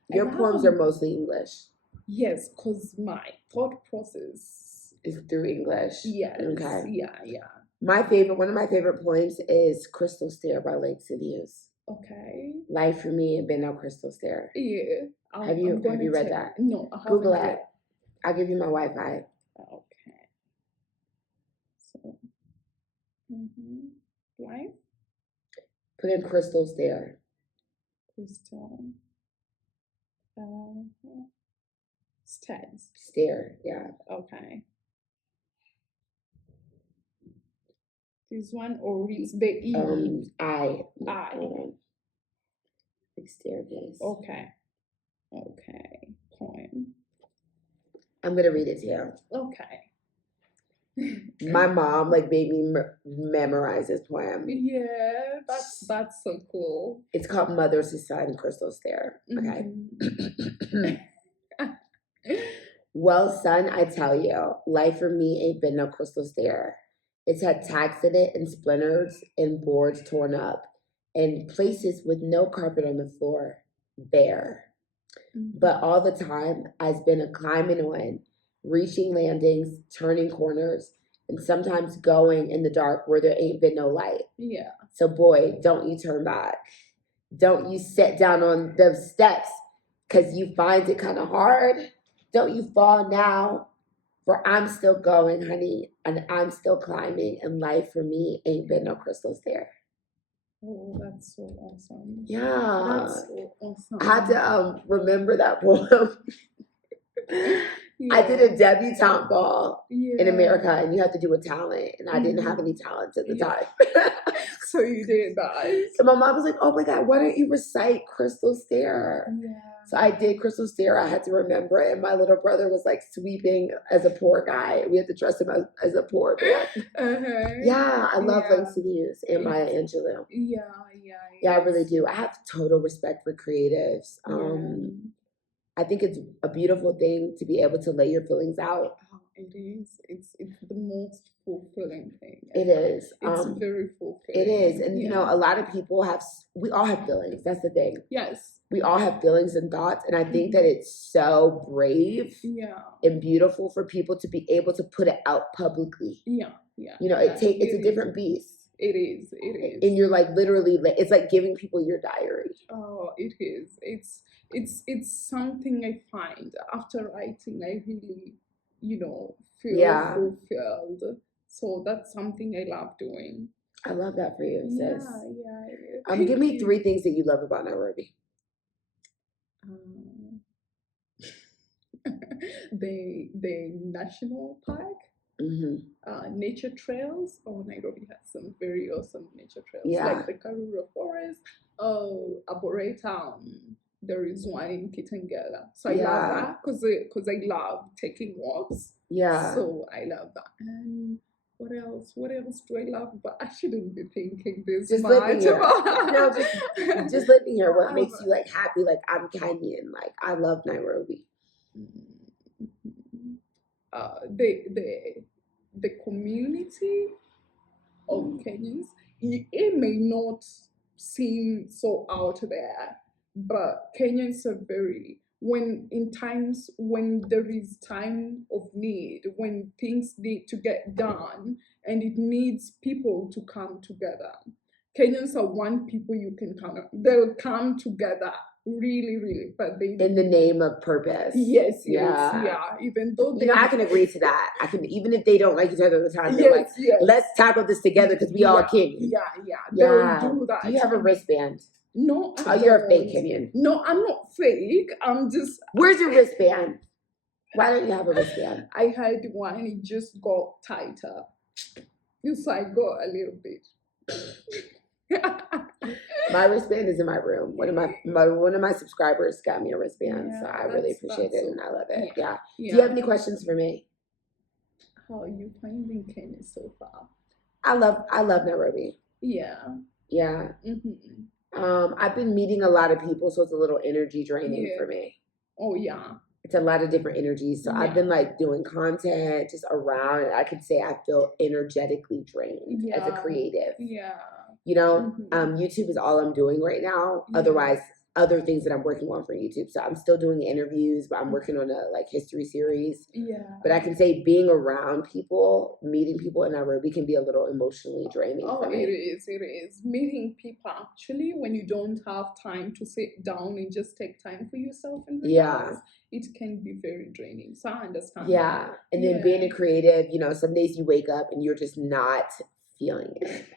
Your poems are mostly English. Yes, because my thought process is through English. Yes. Okay. Yeah. One of my favorite poems is Crystal Stare by Lake Sidious. Okay. Life for Me had been no crystal stare. Yeah. Have you read that? No, I haven't. Google it. I'll give you my Wi-Fi. Okay. So, life. Put in crystal stare. Crystal. Stare. Yeah. Okay. This one or it's the E. I. Hold on. Like staircase. Okay. Poem. I'm gonna read it to you. Okay. My mom made me memorize this poem. Yeah, that's so cool. It's called Mother to Son, Crystal Stare. Okay. Well, son, I tell you, life for me ain't been no crystal stare. It's had tacks in it and splinters and boards torn up and places with no carpet on the floor, bare. But all the time, I've been a climbing on, reaching landings, turning corners, and sometimes going in the dark where there ain't been no light. Yeah. So boy, don't you turn back. Don't you sit down on those steps because you find it kind of hard. Don't you fall now, for I'm still going, honey, and I'm still climbing, and life for me ain't been no crystal stare. Oh, that's so awesome. Yeah. That's so awesome. I had to remember that poem. I did a debutante ball in America, and you had to do a talent, and I didn't have any talents at the time. So you did that. So my mom was like, "Oh my God, why don't you recite Crystal Stare?" Yeah. So I did Crystal Stare. I had to remember it, and my little brother was like sweeping as a poor guy. We had to trust him as a poor man. Yeah, I love Lake Sidious and Maya Angelou. Yeah, I really do. I have total respect for creatives. I think it's a beautiful thing to be able to lay your feelings out. Oh, it is. It's the most fulfilling thing. It is. It's very fulfilling. It is. And, a lot of people we all have feelings. That's the thing. Yes. We all have feelings and thoughts. And I think that it's so brave and beautiful for people to be able to put it out publicly. Yeah. It's a different beast. It is. And you're like literally, it's like giving people your diary. Oh, it is. It's something I find after writing, I really, feel fulfilled. So that's something I love doing. I love that for you, sis. Yeah. Give me 3 things that you love about Nairobi. The national park. Nature trails. Oh, Nairobi has some very awesome nature trails, like the Karura Forest. Arboretum. There is one in Kitengela. So I love that because I love taking walks. Yeah. So I love that. And What else? What else do I love? But I shouldn't be thinking this Just living much here. about. No, just living here. What makes you like happy? Like I'm Kenyan. Like I love Nairobi. The community of Kenyans. It may not seem so out there, but Kenyans are very, when in times when there is time of need, when things need to get done and it needs people to come together. Kenyans are one people you can count on. They'll come together really, really, but they In the name of purpose. yes, Yeah. yeah. Even though You know, I can agree to that. I can, even if they don't like each other at the time, they're like, yes. let's tackle this together because we all Kenyan. Yeah. Yeah. They'll do that. Do you have a wristband? No, I Oh, you're a fake don't. Kenyan. No, I'm not fake. I'm just. Where's your wristband? Why don't you have a wristband? I had one. It just got tighter. Yes, I got a little bit. My wristband is in my room. One of my subscribers got me a wristband, so I really appreciate it and I love it. Yeah. Do you have any questions for me? How are you finding Kenya so far? I love Nairobi. Yeah. Yeah. Mm-hmm. I've been meeting a lot of people, so it's a little energy draining for me. Oh yeah. It's a lot of different energies. So I've been like doing content just around, and I could say I feel energetically drained as a creative. Yeah. You know, YouTube is all I'm doing right now. Otherwise, other things that I'm working on for YouTube. So I'm still doing interviews, but I'm working on a like history series. Yeah. But I can say being around people, meeting people in Nairobi can be a little emotionally draining. Oh, for me. it is. Meeting people actually when you don't have time to sit down and just take time for yourself and relax, it can be very draining. So I understand. Yeah. And then being a creative, you know, some days you wake up and you're just not feeling it.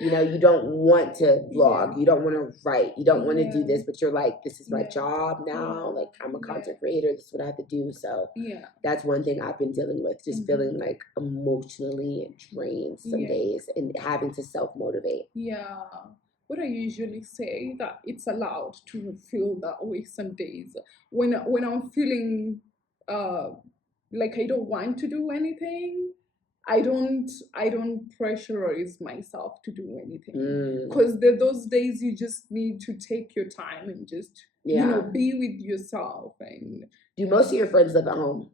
You know, you don't want to vlog. You don't want to write. You don't want to do this, but you're like, this is my job now. Like, I'm a content creator. This is what I have to do. So that's one thing I've been dealing with, just feeling like emotionally drained some days and having to self-motivate. Yeah. What I usually say that it's allowed to feel that way some days. When I'm feeling like I don't want to do anything, I don't pressurize myself to do anything, because those days you just need to take your time and just you know be with yourself. And do most of your friends live at home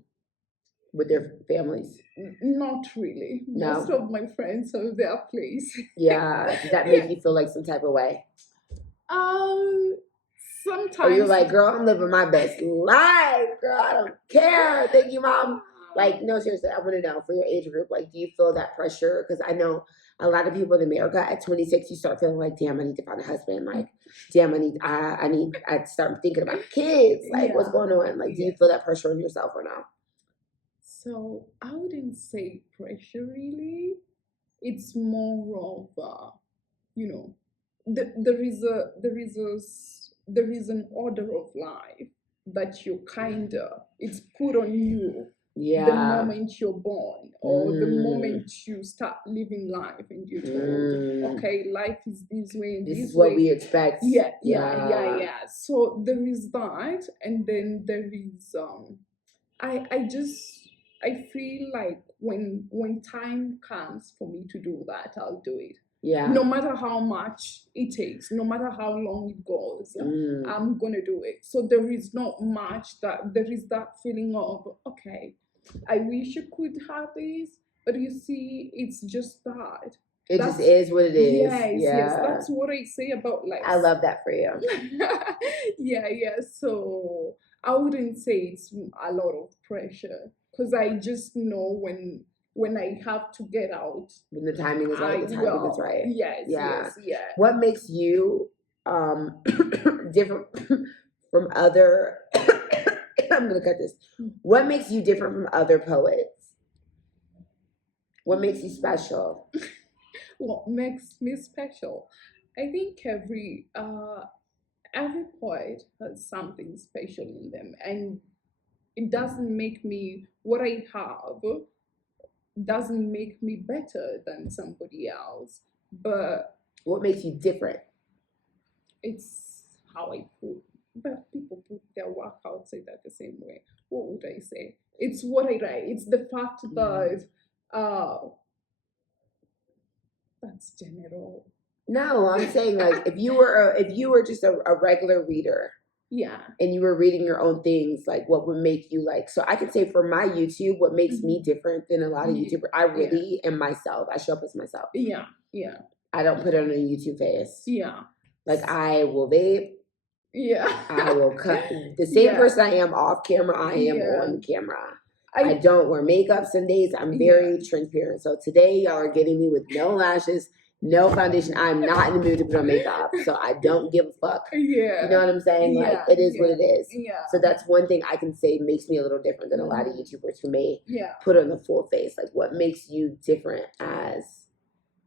with their families? Not really. No. Most of my friends have their place. Yeah. Does that make you feel like some type of way? Sometimes. Or you're like, girl, I'm living my best life, girl. I don't care. Thank you, mom. Like, no, seriously, I want to know for your age group, like, do you feel that pressure? Because I know a lot of people in America at 26, you start feeling like, damn, I need to find a husband. Like, damn, I start thinking about kids. Like, what's going on? Like, do you feel that pressure on yourself or no? So I wouldn't say pressure really. It's more of, you know, there is an order of life that you it's put on you. The moment you're born or the moment you start living life and you're told, okay, life is this way and this is way. What we expect. Yeah. So there is that, and then there is I feel like when time comes for me to do that, I'll do it. Yeah. No matter how much it takes, no matter how long it goes, I'm gonna do it. So there is not much there is that feeling of, okay, I wish you could have this, but you see, it's just that. It just is what it is. Yes. That's what I say about life. I love that for you. Yeah. So I wouldn't say it's a lot of pressure, because I just know when I have to get out. When the timing is right, the timing is right. Yes. What makes you different from other I'm gonna cut this. What makes you different from other poets? What makes you special? What makes me special? I think every poet has something special in them, and it doesn't make me what I have doesn't make me better than somebody else. But what makes you different? It's how I put. But people put their work outside that the same way. What would I say? It's what I write. It's the fact that That's general. No, I'm saying like if you were just a regular reader Yeah. and you were reading your own things, like what would make you like, so I could say for my YouTube, what makes me different than a lot of YouTubers, I really am myself. I show up as myself. Yeah. Yeah. I don't put on a YouTube face. Yeah. Like I will vape. Yeah. I will cut the same Yeah. person I am off camera, I am Yeah. on camera. I don't wear makeup some days. I'm very transparent. So today y'all are getting me with no lashes, no foundation. I'm not in the mood to put on makeup. So I don't give a fuck. Yeah. You know what I'm saying? Like it is what it is. Yeah. So that's one thing I can say makes me a little different than a lot of YouTubers who may put on the full face. Like what makes you different as.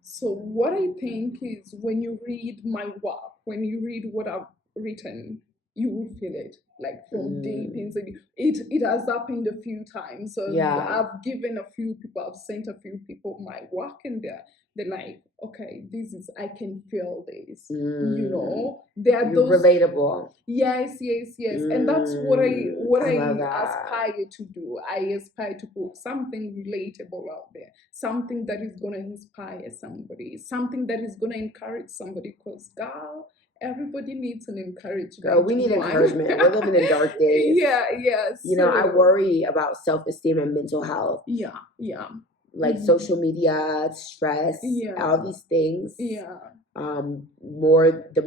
So what I think is when you read my work, when you read what I've written, you will feel it like from deep inside. It has happened a few times. So I've given a few people, I've sent a few people my work, and they're like, okay, this is, I can feel this. You know, they're those relatable. Yes. And that's what I aspire to do. I aspire to put something relatable out there, something that is gonna inspire somebody, something that is gonna encourage somebody, because girl, everybody needs an encouragement. Girl, we need encouragement. We're living in dark days. Yes. You know, I worry about self-esteem and mental health. Yeah. Like social media, stress, all these things. Yeah. The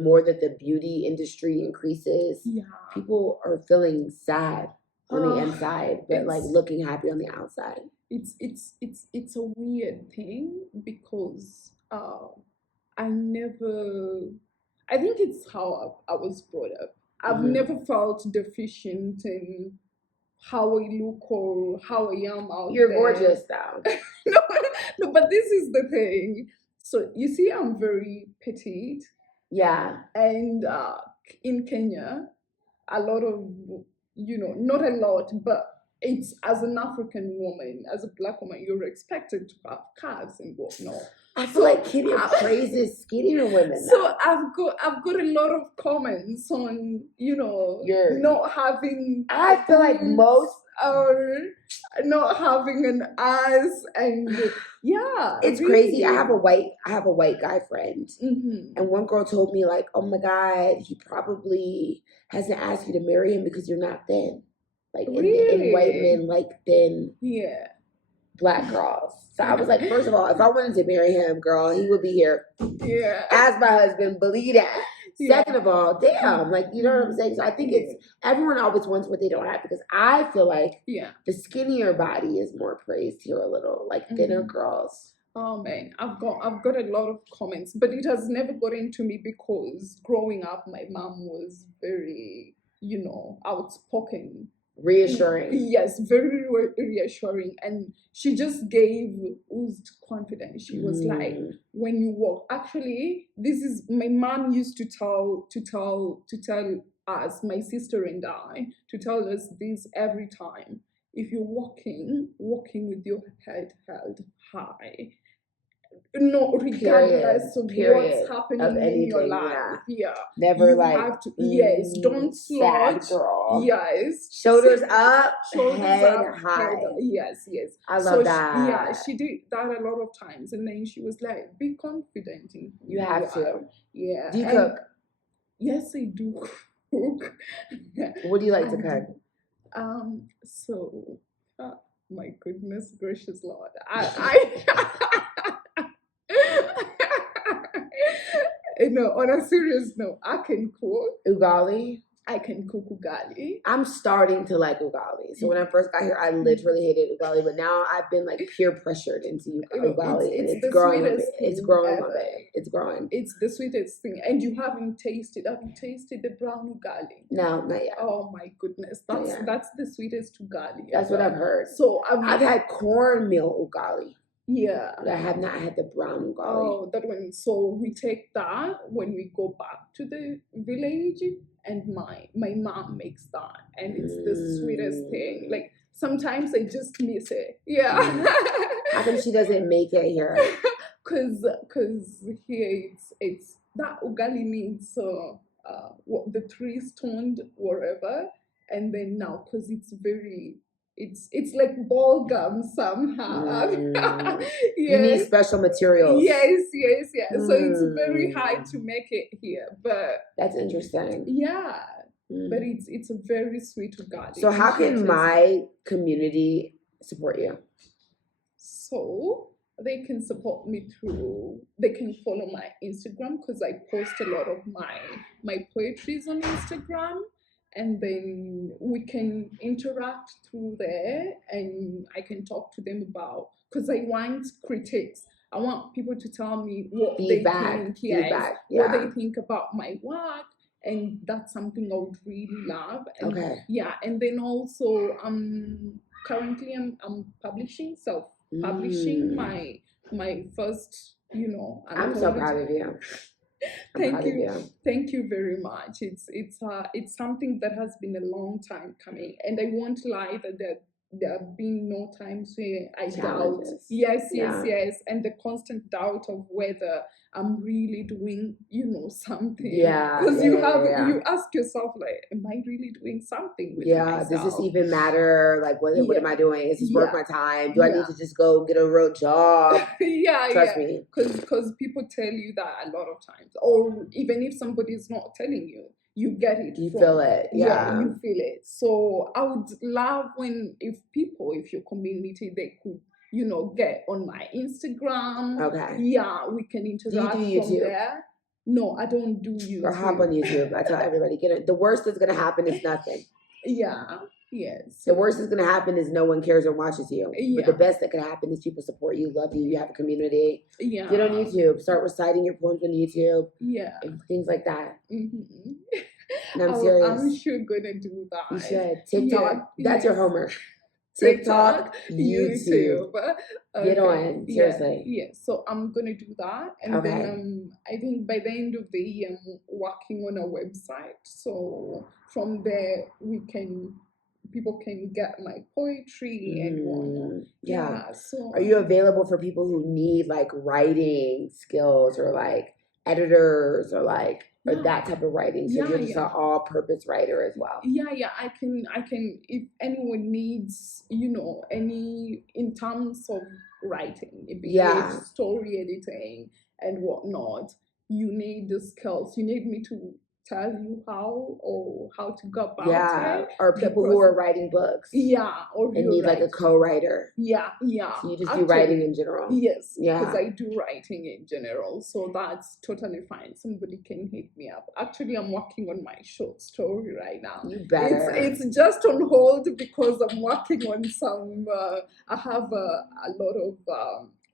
more that the beauty industry increases, people are feeling sad on the inside, but like looking happy on the outside. It's a weird thing because I think it's how I was brought up. I've never felt deficient in how I look or how I am out You're there. gorgeous though. No, but this is the thing. So you see, I'm very petite. Yeah. And in Kenya, a lot of, not a lot, but it's as an African woman, as a Black woman, you're expected to have calves and whatnot. I feel like Kenya praises skinnier women. So I've got a lot of comments on, you're not having. I feel like most or not having an ass, and it's really crazy. I have a white guy friend, and one girl told me like, "Oh my God, he probably hasn't asked you to marry him because you're not thin." Like in white men like thin Black girls. So I was like, first of all, if I wanted to marry him, girl, he would be here as my husband. Believe that. Second of all, damn, like, you know what I'm saying? So I think it's, everyone always wants what they don't have, because I feel like the skinnier body is more praised here a little, like thinner girls. Oh man, I've got a lot of comments, but it has never gotten to me because growing up, my mom was very, outspoken. Reassuring. Yes, very reassuring. And she just gave oozed confidence. She was like, when you walk, actually, this is, my mom used to tell us, my sister and I, to tell us this every time. If you're walking with your head held high, no, regardless of what's happening in your life. Never you like have to, don't slouch. Girl. Yes. Shoulders up, shoulders head up, high. Head. Yes. I love that. She did that a lot of times, and then she was like, "Be confident in who you have to." Yeah. Do you cook? Yes, I do cook. What do you like to cook? So, my goodness gracious Lord, I no, on a serious note, I can cook. Ugali? I can cook ugali. I'm starting to like ugali. So when I first got here, I literally hated ugali, but now I've been like peer pressured into ugali. It's growing. It's growing on it. It's growing. It's the sweetest thing. And you haven't tasted. Have you tasted the brown ugali? No, not yet. Oh my goodness, that's the sweetest ugali. That's what I've heard. So I've had cornmeal ugali. Yeah. But I have not had the brown ugali. Oh, that one. So we take that when we go back to the village, and my mom makes that, and it's the sweetest thing. Like sometimes I just miss it. Yeah. How come she doesn't make it here? Cause here it's that ugali means what the 3 stoned whatever, and then now because it's very it's like ball gum somehow. You need Yes. special materials. Yes. So it's very hard Mm. to make it here, but That's interesting. yeah, but Mm. it's a very sweet garden. So how You should can taste it. my community support you? So they can support me through, they can follow my Instagram because I post a lot of my poetries on Instagram, and then we can interact through there, and I can talk to them about, because I want critiques. I want people to tell me what Feedback. they think, yes, Feedback. what Yeah. they think about my work, and that's something I would really love. And Okay. yeah, and then also currently I'm publishing, self-publishing my first, I'm so anthology. proud of you. I'm Thank proud of you. you. Thank you very much. It's something that has been a long time coming, and I won't lie that there have been no times where I doubt. Challenges. Yes, Yeah. and the constant doubt of whether I'm really doing, something. Yeah, Because yeah. you ask yourself, like, am I really doing something with Yeah. myself? Does this even matter? Like, what am I doing? Is this worth Yeah. my time? Do I Yeah. need to just go get a real job? Yeah, Trust me. because people tell you that a lot of times, or even if somebody is not telling you, you get it. You feel it. Yeah. you feel it. So I would love if your community, they could, get on my Instagram. Okay. Yeah, we can interact do from YouTube? there. No, I don't do YouTube. Or hop on YouTube. I tell everybody, get it. The worst that's gonna happen is nothing. Yeah. Yes. The worst that's gonna happen is no one cares or watches you. Yeah. But the best that can happen is people support you, love you, you have a community. Yeah. Get on YouTube. Start reciting your poems on YouTube. Yeah. And things like that. Mm-hmm. And I'm serious. I'm sure gonna do that. You should. TikTok. Yeah, That's your homework. TikTok, YouTube. Get on. Seriously. Yeah. So I'm gonna do that, and Okay. then I think by the end of the year I'm working on a website. So from there people can get my poetry and whatnot. Yeah. So Are you available for people who need like writing skills or like editors or like or that type of writing? So you're just an all-purpose writer as well. Yeah. I can. If anyone needs, any in terms of writing, be it story editing and whatnot, you need the skills. You need me to tell you how to go about it. Or people who are writing books. Or and need like a co-writer. Yeah. So you just do writing in general. Yes, because I do writing in general, so that's totally fine. Somebody can hit me up. Actually, I'm working on my short story right now. You better. It's just on hold because I'm working on some. I have a lot of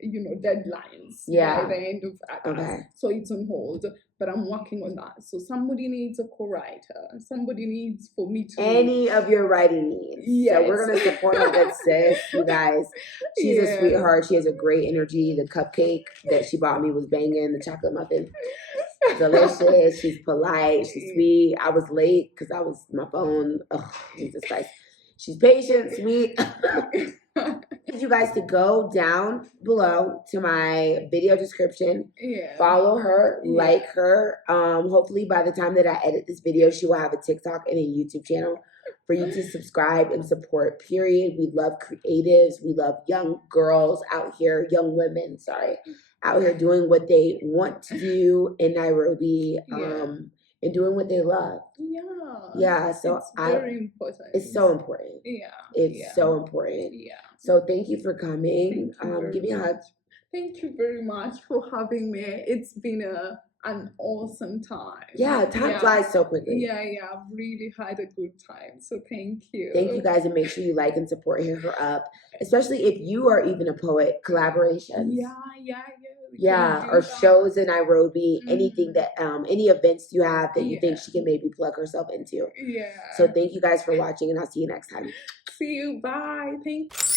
deadlines by the end of August. Okay. So it's on hold, but I'm working on that. So somebody needs a co-writer. Somebody needs for me to any of your writing needs. Yes. So we're gonna support our good sis, you guys. She's a sweetheart. She has a great energy. The cupcake that she bought me was banging. The chocolate muffin, delicious. She's polite. She's sweet. I was late because I was my phone. Oh, Jesus Christ. She's patient, sweet. You guys to go down below to my video description. Follow her, like her. Hopefully by the time that I edit this video, she will have a TikTok and a YouTube channel for you to subscribe and support, period. We love creatives. We love young girls out here, young women, out here doing what they want to do in Nairobi. And doing what they love. Yeah. So it's very important. It's so important. It's so important. So thank you for coming. Give me a hug. Thank you very much for having me. It's been an awesome time. Yeah, time flies so quickly. Yeah, I've really had a good time. So thank you. Thank you guys, and make sure you like and support, hit her up, especially if you are even a poet. Collaborations. Yeah, or shows in Nairobi, anything that any events you have that you think she can maybe plug herself into. So thank you guys for watching, and I'll see you next time. See you. Bye. Thank you.